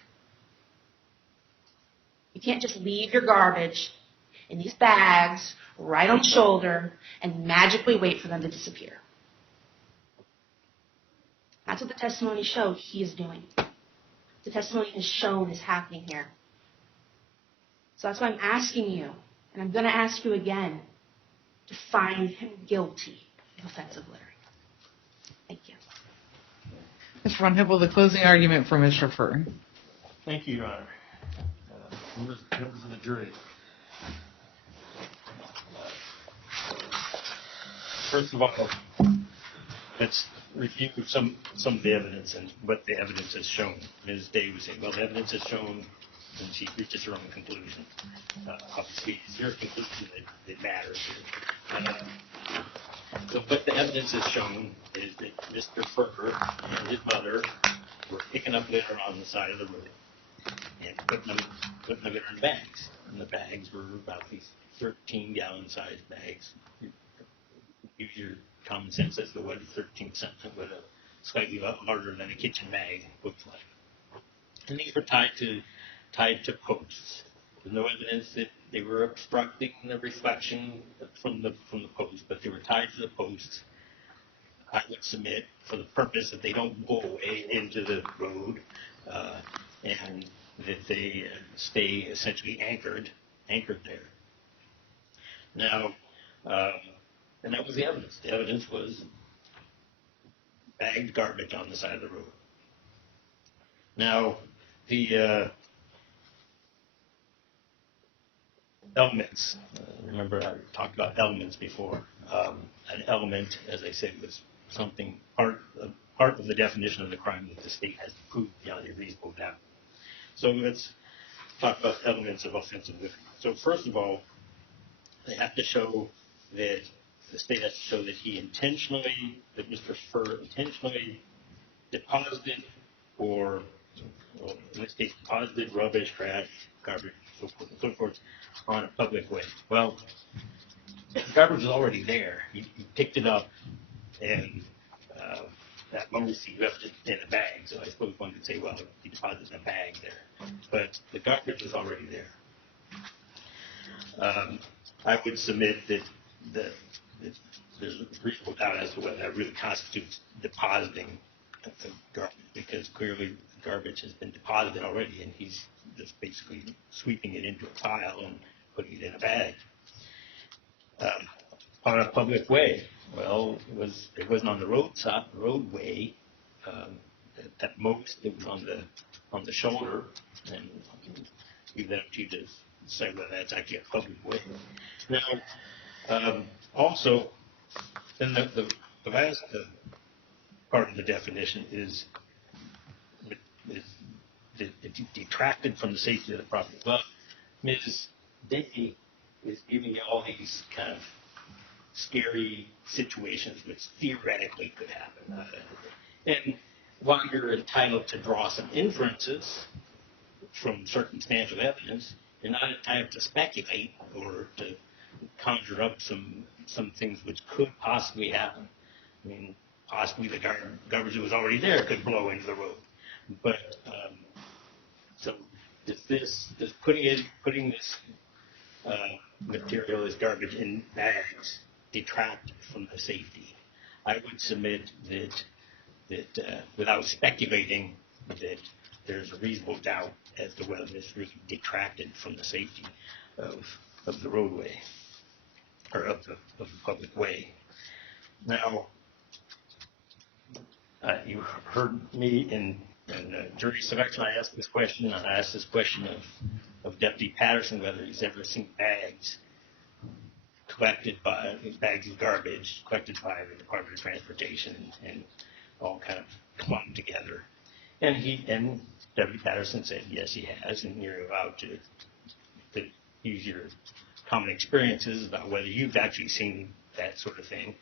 You can't just leave your garbage in these bags right on the shoulder and magically wait for them to disappear. That's what the testimony showed he is doing. The testimony has shown is happening here. So that's why I'm asking you, and I'm going to ask you again, to find him guilty of offensive littering. Thank you. Mr. Von Hippel, the closing argument for Mr. Fur. Thank you, Your Honor. Members of the jury. First of all, let's review some of the evidence and what the evidence has shown. Ms. Day was saying, well, the evidence has shown, and she reaches her own conclusion. Obviously, it's your conclusion that matters. So what the evidence has shown is that Mr. Furker and his mother were picking up litter on the side of the road and putting the litter in bags. And the bags were about these 13-gallon sized bags. Use your common sense as to what a 13-cent with a slightly larger than a kitchen bag looks like. And these were tied to posts. There's no evidence that they were obstructing the reflection from the posts, but they were tied to the posts. I would submit for the purpose that they don't go away into the road, and that they stay essentially anchored there. Now, and that was the evidence. The evidence was bagged garbage on the side of the road. Now, the elements. Remember, I talked about elements before. An element, as I said, was something part of the definition of the crime that the state has proved beyond a reasonable doubt. So let's talk about elements of offensive littering. So first of all, they have to show that the state has to show that that Mr. Furr intentionally deposited or, well, in this case, deposited rubbish, trash, garbage, so forth and so forth, on a public way. Well, the garbage is already there. You picked it up, and that mostly left it in a bag. So I suppose one could say, well, he deposited in a bag there. But the garbage is already there. I would submit that there's a reasonable doubt as to whether that really constitutes depositing the garbage, because clearly the garbage has been deposited already, and he's just basically sweeping it into a pile and putting it in a bag. On a public way, well, it wasn't on the roadway. At most, it was on the shoulder, and leave that up to you to say whether that's actually a public way. Now, also, then the last part of the definition is detracted from the safety of the property. Well, Ms. Day is giving you all these kind of scary situations which theoretically could happen. And while you're entitled to draw some inferences from circumstantial evidence, you're not entitled to speculate or to conjure up some things which could possibly happen. I mean, possibly the garbage that was already there could blow into the road. But so does putting this material, this garbage in bags, detract from the safety? I would submit that without speculating, that there's a reasonable doubt as to whether this really detracted from the safety of the roadway or of the public way. Now, you heard me in jury selection. I asked this question. I asked this question of Deputy Patterson whether he's ever seen bags of garbage collected by the Department of Transportation and all kind of clumped together. And Deputy Patterson said yes, he has, and you're allowed to use your common experiences about whether you've actually seen that sort of thing,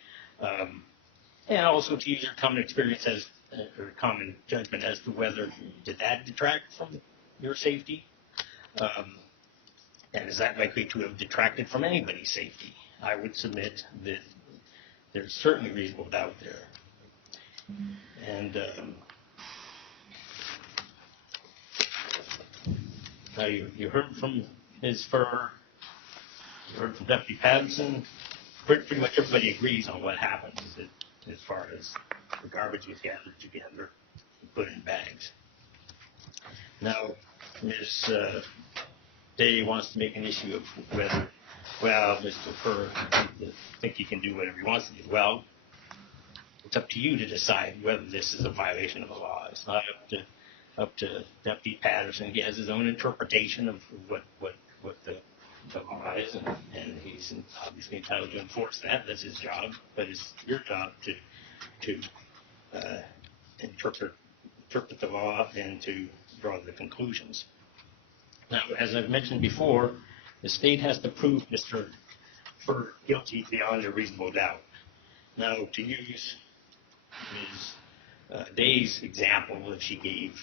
and also to use your common experience or common judgment as to whether did that detract from your safety, and is that likely to have detracted from anybody's safety? I would submit that there's certainly reasonable doubt there. And now you heard from Ms. Furr, you heard from Deputy Patterson. Pretty much everybody agrees on what happened. Is that as far as the garbage was gathered together and put in bags. Now, Ms. Day wants to make an issue of whether, well, Mr. Furr, I think he can do whatever he wants to do. Well, it's up to you to decide whether this is a violation of the law. It's not up to Deputy Patterson. He has his own interpretation of what the law is, and he's obviously entitled to enforce that. That's his job. But it's your job to interpret the law and to draw the conclusions. Now, as I've mentioned before, the state has to prove Mr. Furr guilty beyond a reasonable doubt. Now, to use Ms. Day's example that she gave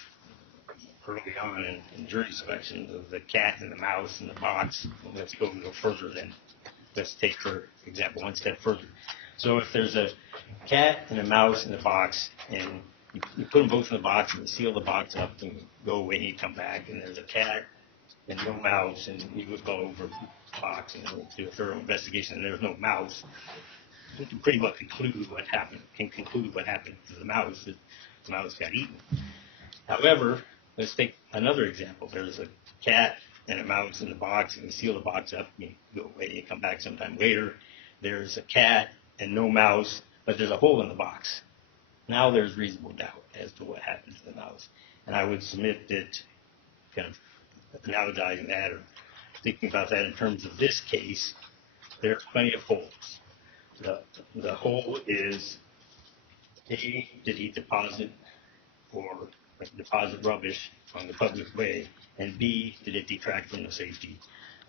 early on in jury selection of the cat and the mouse and the box, let's go a little further then. Let's take her example one step further. So if there's a cat and a mouse in the box, and you put them both in the box and you seal the box up and go away and you come back, and there's a cat and no mouse, and you would go over the box and do a thorough investigation, and there's no mouse, you can pretty well conclude what happened to the mouse, that the mouse got eaten. However, let's take another example. There's a cat and a mouse in the box, and you seal the box up, and you go away, and you come back sometime later. There's a cat and no mouse, but there's a hole in the box. Now there's reasonable doubt as to what happened to the mouse. And I would submit that, kind of analogizing that or thinking about that in terms of this case, there's plenty of holes. The hole is, A, did he deposit rubbish on the public way, and B, did it detract from the safety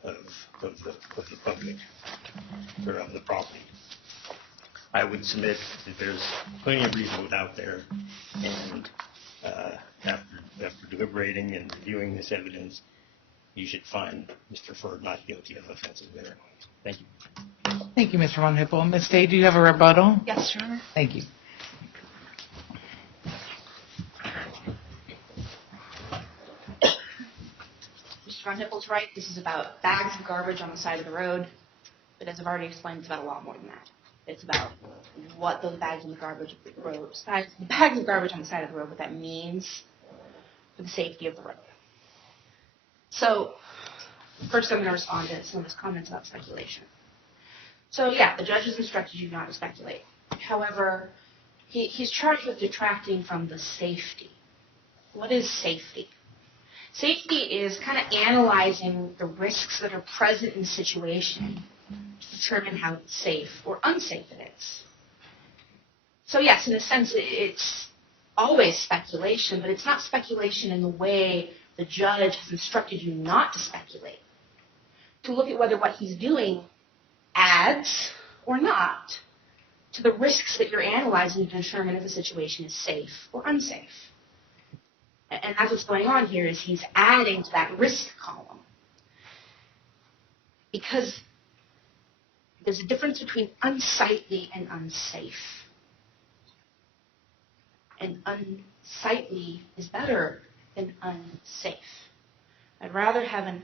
of the public or of the property. I would submit that there's plenty of reasonable doubt there, and after deliberating and reviewing this evidence, you should find Mr. Furr not guilty of offensive litter. Thank you. Thank you, Mr. Von Hippel. Ms. Day, do you have a rebuttal? Yes, Your Honor. Thank you. Mr. Von Hippel's right. This is about bags of garbage on the side of the road. But as I've already explained, it's about a lot more than that. It's about what those bags on the garbage road, the bags of garbage on the side of the road, what that means for the safety of the road. So, first I'm going to respond to some of his comments about speculation. So yeah, the judge has instructed you not to speculate. However, he's charged with detracting from the safety. What is safety? Safety is kind of analyzing the risks that are present in the situation to determine how safe or unsafe it is. So yes, in a sense, it's always speculation, but it's not speculation in the way the judge has instructed you not to speculate. To look at whether what he's doing adds or not to the risks that you're analyzing to determine if the situation is safe or unsafe. And that's what's going on here, is he's adding to that risk column. Because there's a difference between unsightly and unsafe. And unsightly is better than unsafe. I'd rather have an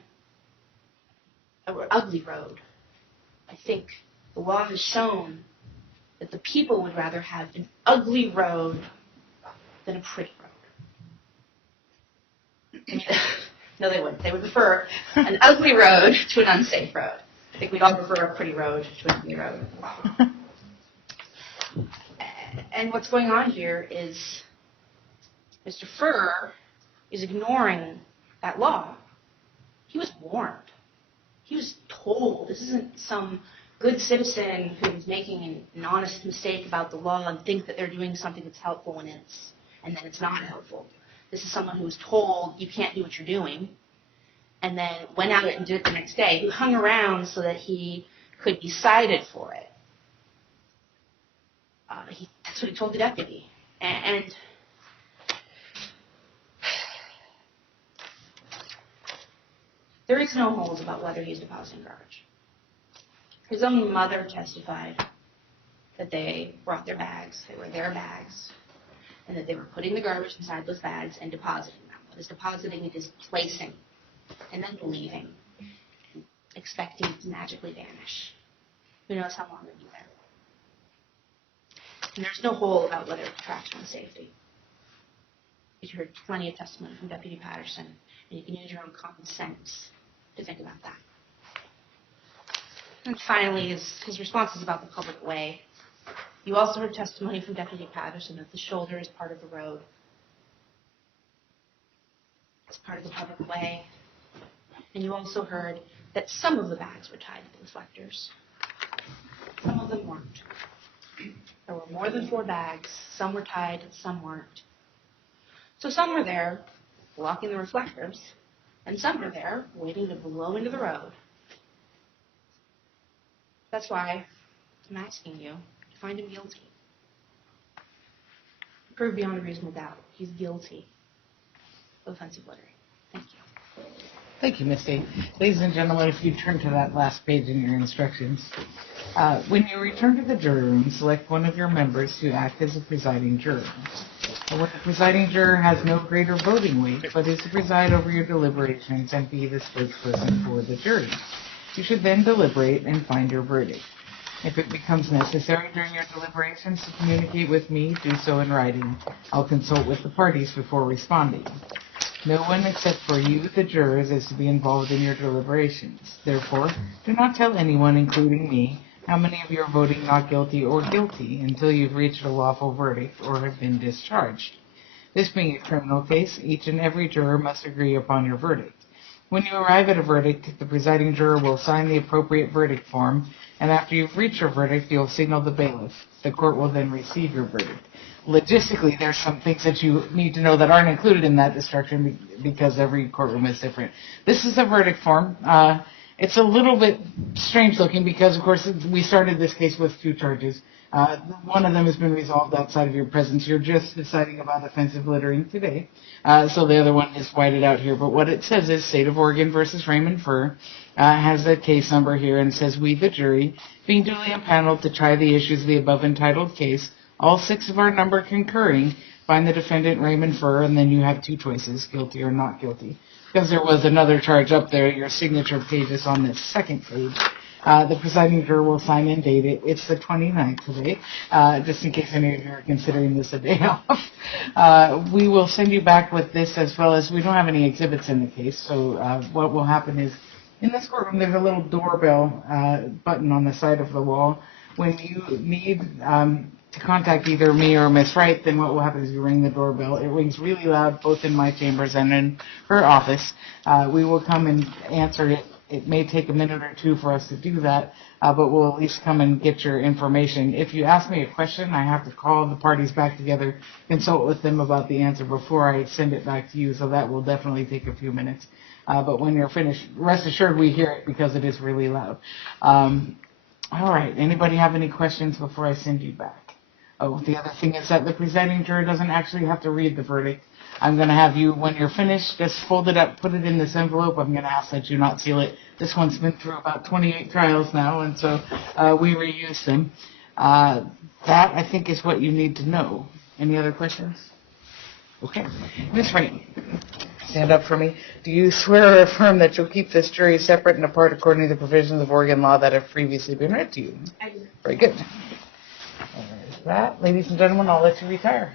ugly road. I think the law has shown that the people would rather have an ugly road than a pretty road. No, they wouldn't. They would prefer an ugly road to an unsafe road. I think we'd all prefer a pretty road to an ugly road. And what's going on here is Mr. Furr is ignoring that law. He was warned. He was told. This isn't some good citizen who's making an honest mistake about the law and think that they're doing something that's helpful and then it's not helpful. This is someone who was told you can't do what you're doing, and then went out and did it the next day, who hung around so that he could be cited for it. That's what he told the deputy. And there is no holes about whether he's depositing garbage. His own mother testified that they brought their bags, they were their bags, and that they were putting the garbage inside those bags and depositing them. What is depositing? It is placing, and then leaving, and expecting it to magically vanish. Who knows how long they'll be there. And there's no hole about whether it detracts from safety. You heard plenty of testimony from Deputy Patterson, and you can use your own common sense to think about that. And finally, his response is about the public way. You also heard testimony from Deputy Patterson that the shoulder is part of the road. It's part of the public way. And you also heard that some of the bags were tied to the reflectors. Some of them weren't. There were more than 4 bags. Some were tied, some weren't. So some were there blocking the reflectors, and some were there waiting to blow into the road. That's why I'm asking you to find him guilty. Prove beyond a reasonable doubt he's guilty of offensive littering. Thank you. Thank you, Ms. Day. Ladies and gentlemen, if you turn to that last page in your instructions, when you return to the jury room, select one of your members to act as a presiding juror. When the presiding juror has no greater voting weight, but is to preside over your deliberations and be the spokesperson for the jury. You should then deliberate and find your verdict. If it becomes necessary during your deliberations to communicate with me, do so in writing. I'll consult with the parties before responding. No one except for you, the jurors, is to be involved in your deliberations. Therefore, do not tell anyone, including me, how many of you are voting not guilty or guilty until you've reached a lawful verdict or have been discharged. This being a criminal case, each and every juror must agree upon your verdict. When you arrive at a verdict, the presiding juror will sign the appropriate verdict form, and after you've reached your verdict, you'll signal the bailiff. The court will then receive your verdict. Logistically, there's some things that you need to know that aren't included in that instruction because every courtroom is different. This is a verdict form. It's a little bit strange looking because, of course, we started this case with 2 charges. One of them has been resolved outside of your presence. You're just deciding about offensive littering today. So the other one is whited out here. But what it says is State of Oregon versus Raymond Furr has a case number here and says, we, the jury, being duly impaneled to try the issues of the above entitled case, all 6 of our number concurring, find the defendant Raymond Furr, and then you have 2 choices, guilty or not guilty. Because there was another charge up there, your signature page is on this second page. The presiding juror will sign and date it. It's the 29th today, just in case any of you are considering this a day off. We will send you back with this as well as we don't have any exhibits in the case. So what will happen is in this courtroom there's a little doorbell button on the side of the wall. When you need to contact either me or Miss Wright, then what will happen is you ring the doorbell. It rings really loud both in my chambers and in her office. We will come and answer it. It may take a minute or 2 for us to do that, but we'll at least come and get your information. If you ask me a question, I have to call the parties back together, consult with them about the answer before I send it back to you, so that will definitely take a few minutes. But when you're finished, rest assured we hear it because it is really loud. All right, anybody have any questions before I send you back? Oh, the other thing is that the presiding juror doesn't actually have to read the verdict. I'm going to have you, when you're finished, just fold it up, put it in this envelope. I'm going to ask that you not seal it. This one's been through about 28 trials now, and so we reuse them. That, I think, is what you need to know. Any other questions? Okay. Ms. Wright, stand up for me. Do you swear or affirm that you'll keep this jury separate and apart according to the provisions of Oregon law that have previously been read to you? I do. Very good. There's that. Ladies and gentlemen, I'll let you retire.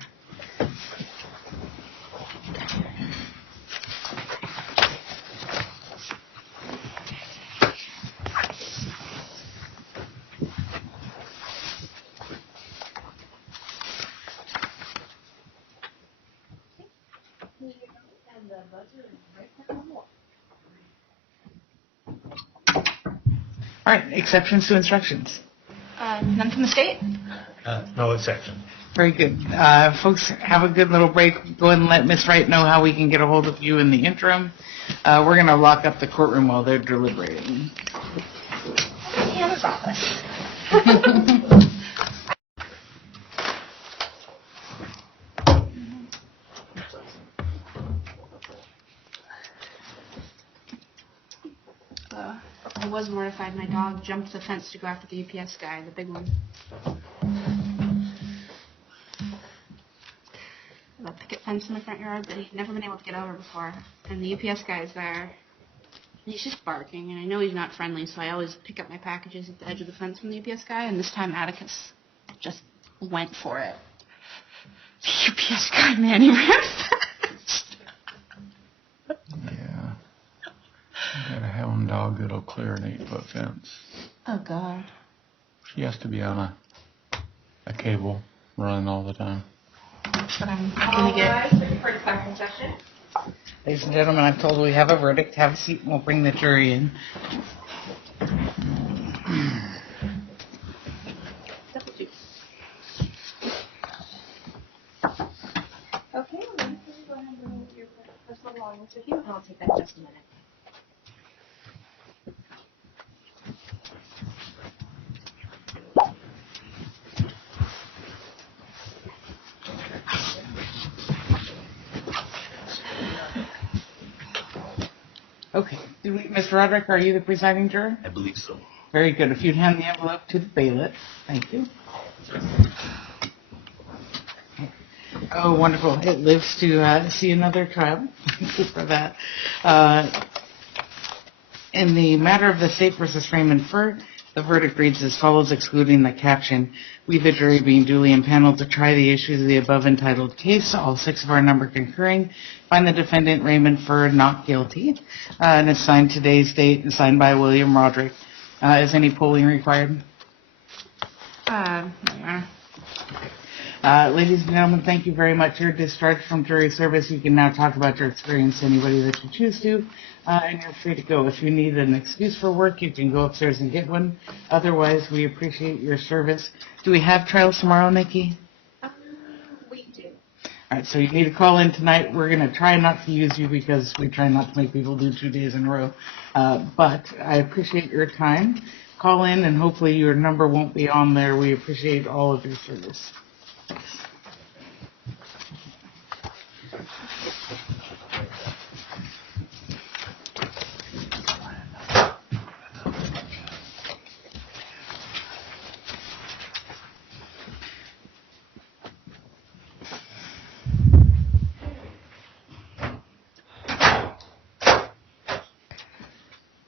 All right, exceptions to instructions. None from the state? No exception. Very good. Folks, have a good little break. Go ahead and let Ms. Wright know how we can get a hold of you in the interim. We're going to lock up the courtroom while they're deliberating. Hannah's office. I was mortified. My dog jumped the fence to go after the UPS guy, the big one. The picket fence in the front yard that he'd never been able to get over before. And the UPS guy is there. And he's just barking, and I know he's not friendly, so I always pick up my packages at the edge of the fence from the UPS guy, and this time Atticus just went for it. The UPS guy, man, he ran fast. Yeah. You got a hound dog that'll clear an 8-foot fence. Oh, God. She has to be on a cable running all the time. But I'm All going to get... rise for the executive session. Ladies and gentlemen, I'm told we have a verdict. Have a seat and we'll bring the jury in. Okay, well, then please go ahead and bring your personal belongings with you, and I'll take that in just a minute. Okay. Mr. Roderick, are you the presiding juror? I believe so. Very good. If you'd hand the envelope to the bailiff. Thank you. Oh, wonderful. It lives to see another trial. Thank you for that. In the matter of the state versus Raymond Fur, the verdict reads as follows, excluding the caption. We, the jury, being duly impaneled to try the issues of the above entitled case, all 6 of our number concurring, find the defendant Raymond Fur not guilty, and it's signed today's date and signed by William Roderick. Is any polling required? Yeah. Ladies and gentlemen, thank you very much. You're discharged from jury service. You can now talk about your experience to anybody that you choose to, and you're free to go. If you need an excuse for work, you can go upstairs and get one. Otherwise, we appreciate your service. Do we have trials tomorrow, Nikki? We do. All right, so you need to call in tonight. We're going to try not to use you because we try not to make people do 2 days in a row. But I appreciate your time. Call in, and hopefully your number won't be on there. We appreciate all of your service.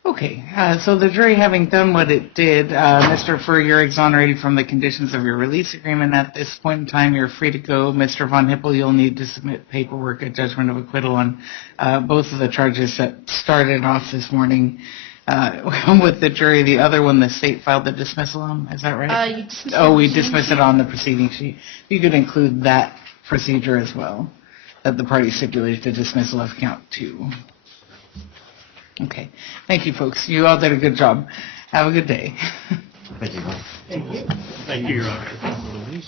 Okay, so the jury having done what it did, Mr. Furr, you're exonerated from the conditions of your release agreement. At this point in time, you're free to go. Mr. Von Hippel, you'll need to submit paperwork, a judgment of acquittal on both of the charges that started off this morning with the jury. The other one, the state filed the dismissal on, is that right? You dismissed we dismissed it on the proceeding sheet. You could include that procedure as well, that the party stipulated the dismissal of count 2. Okay. Thank you, folks. You all did a good job. Have a good day. Thank you. Thank you, Your Honor.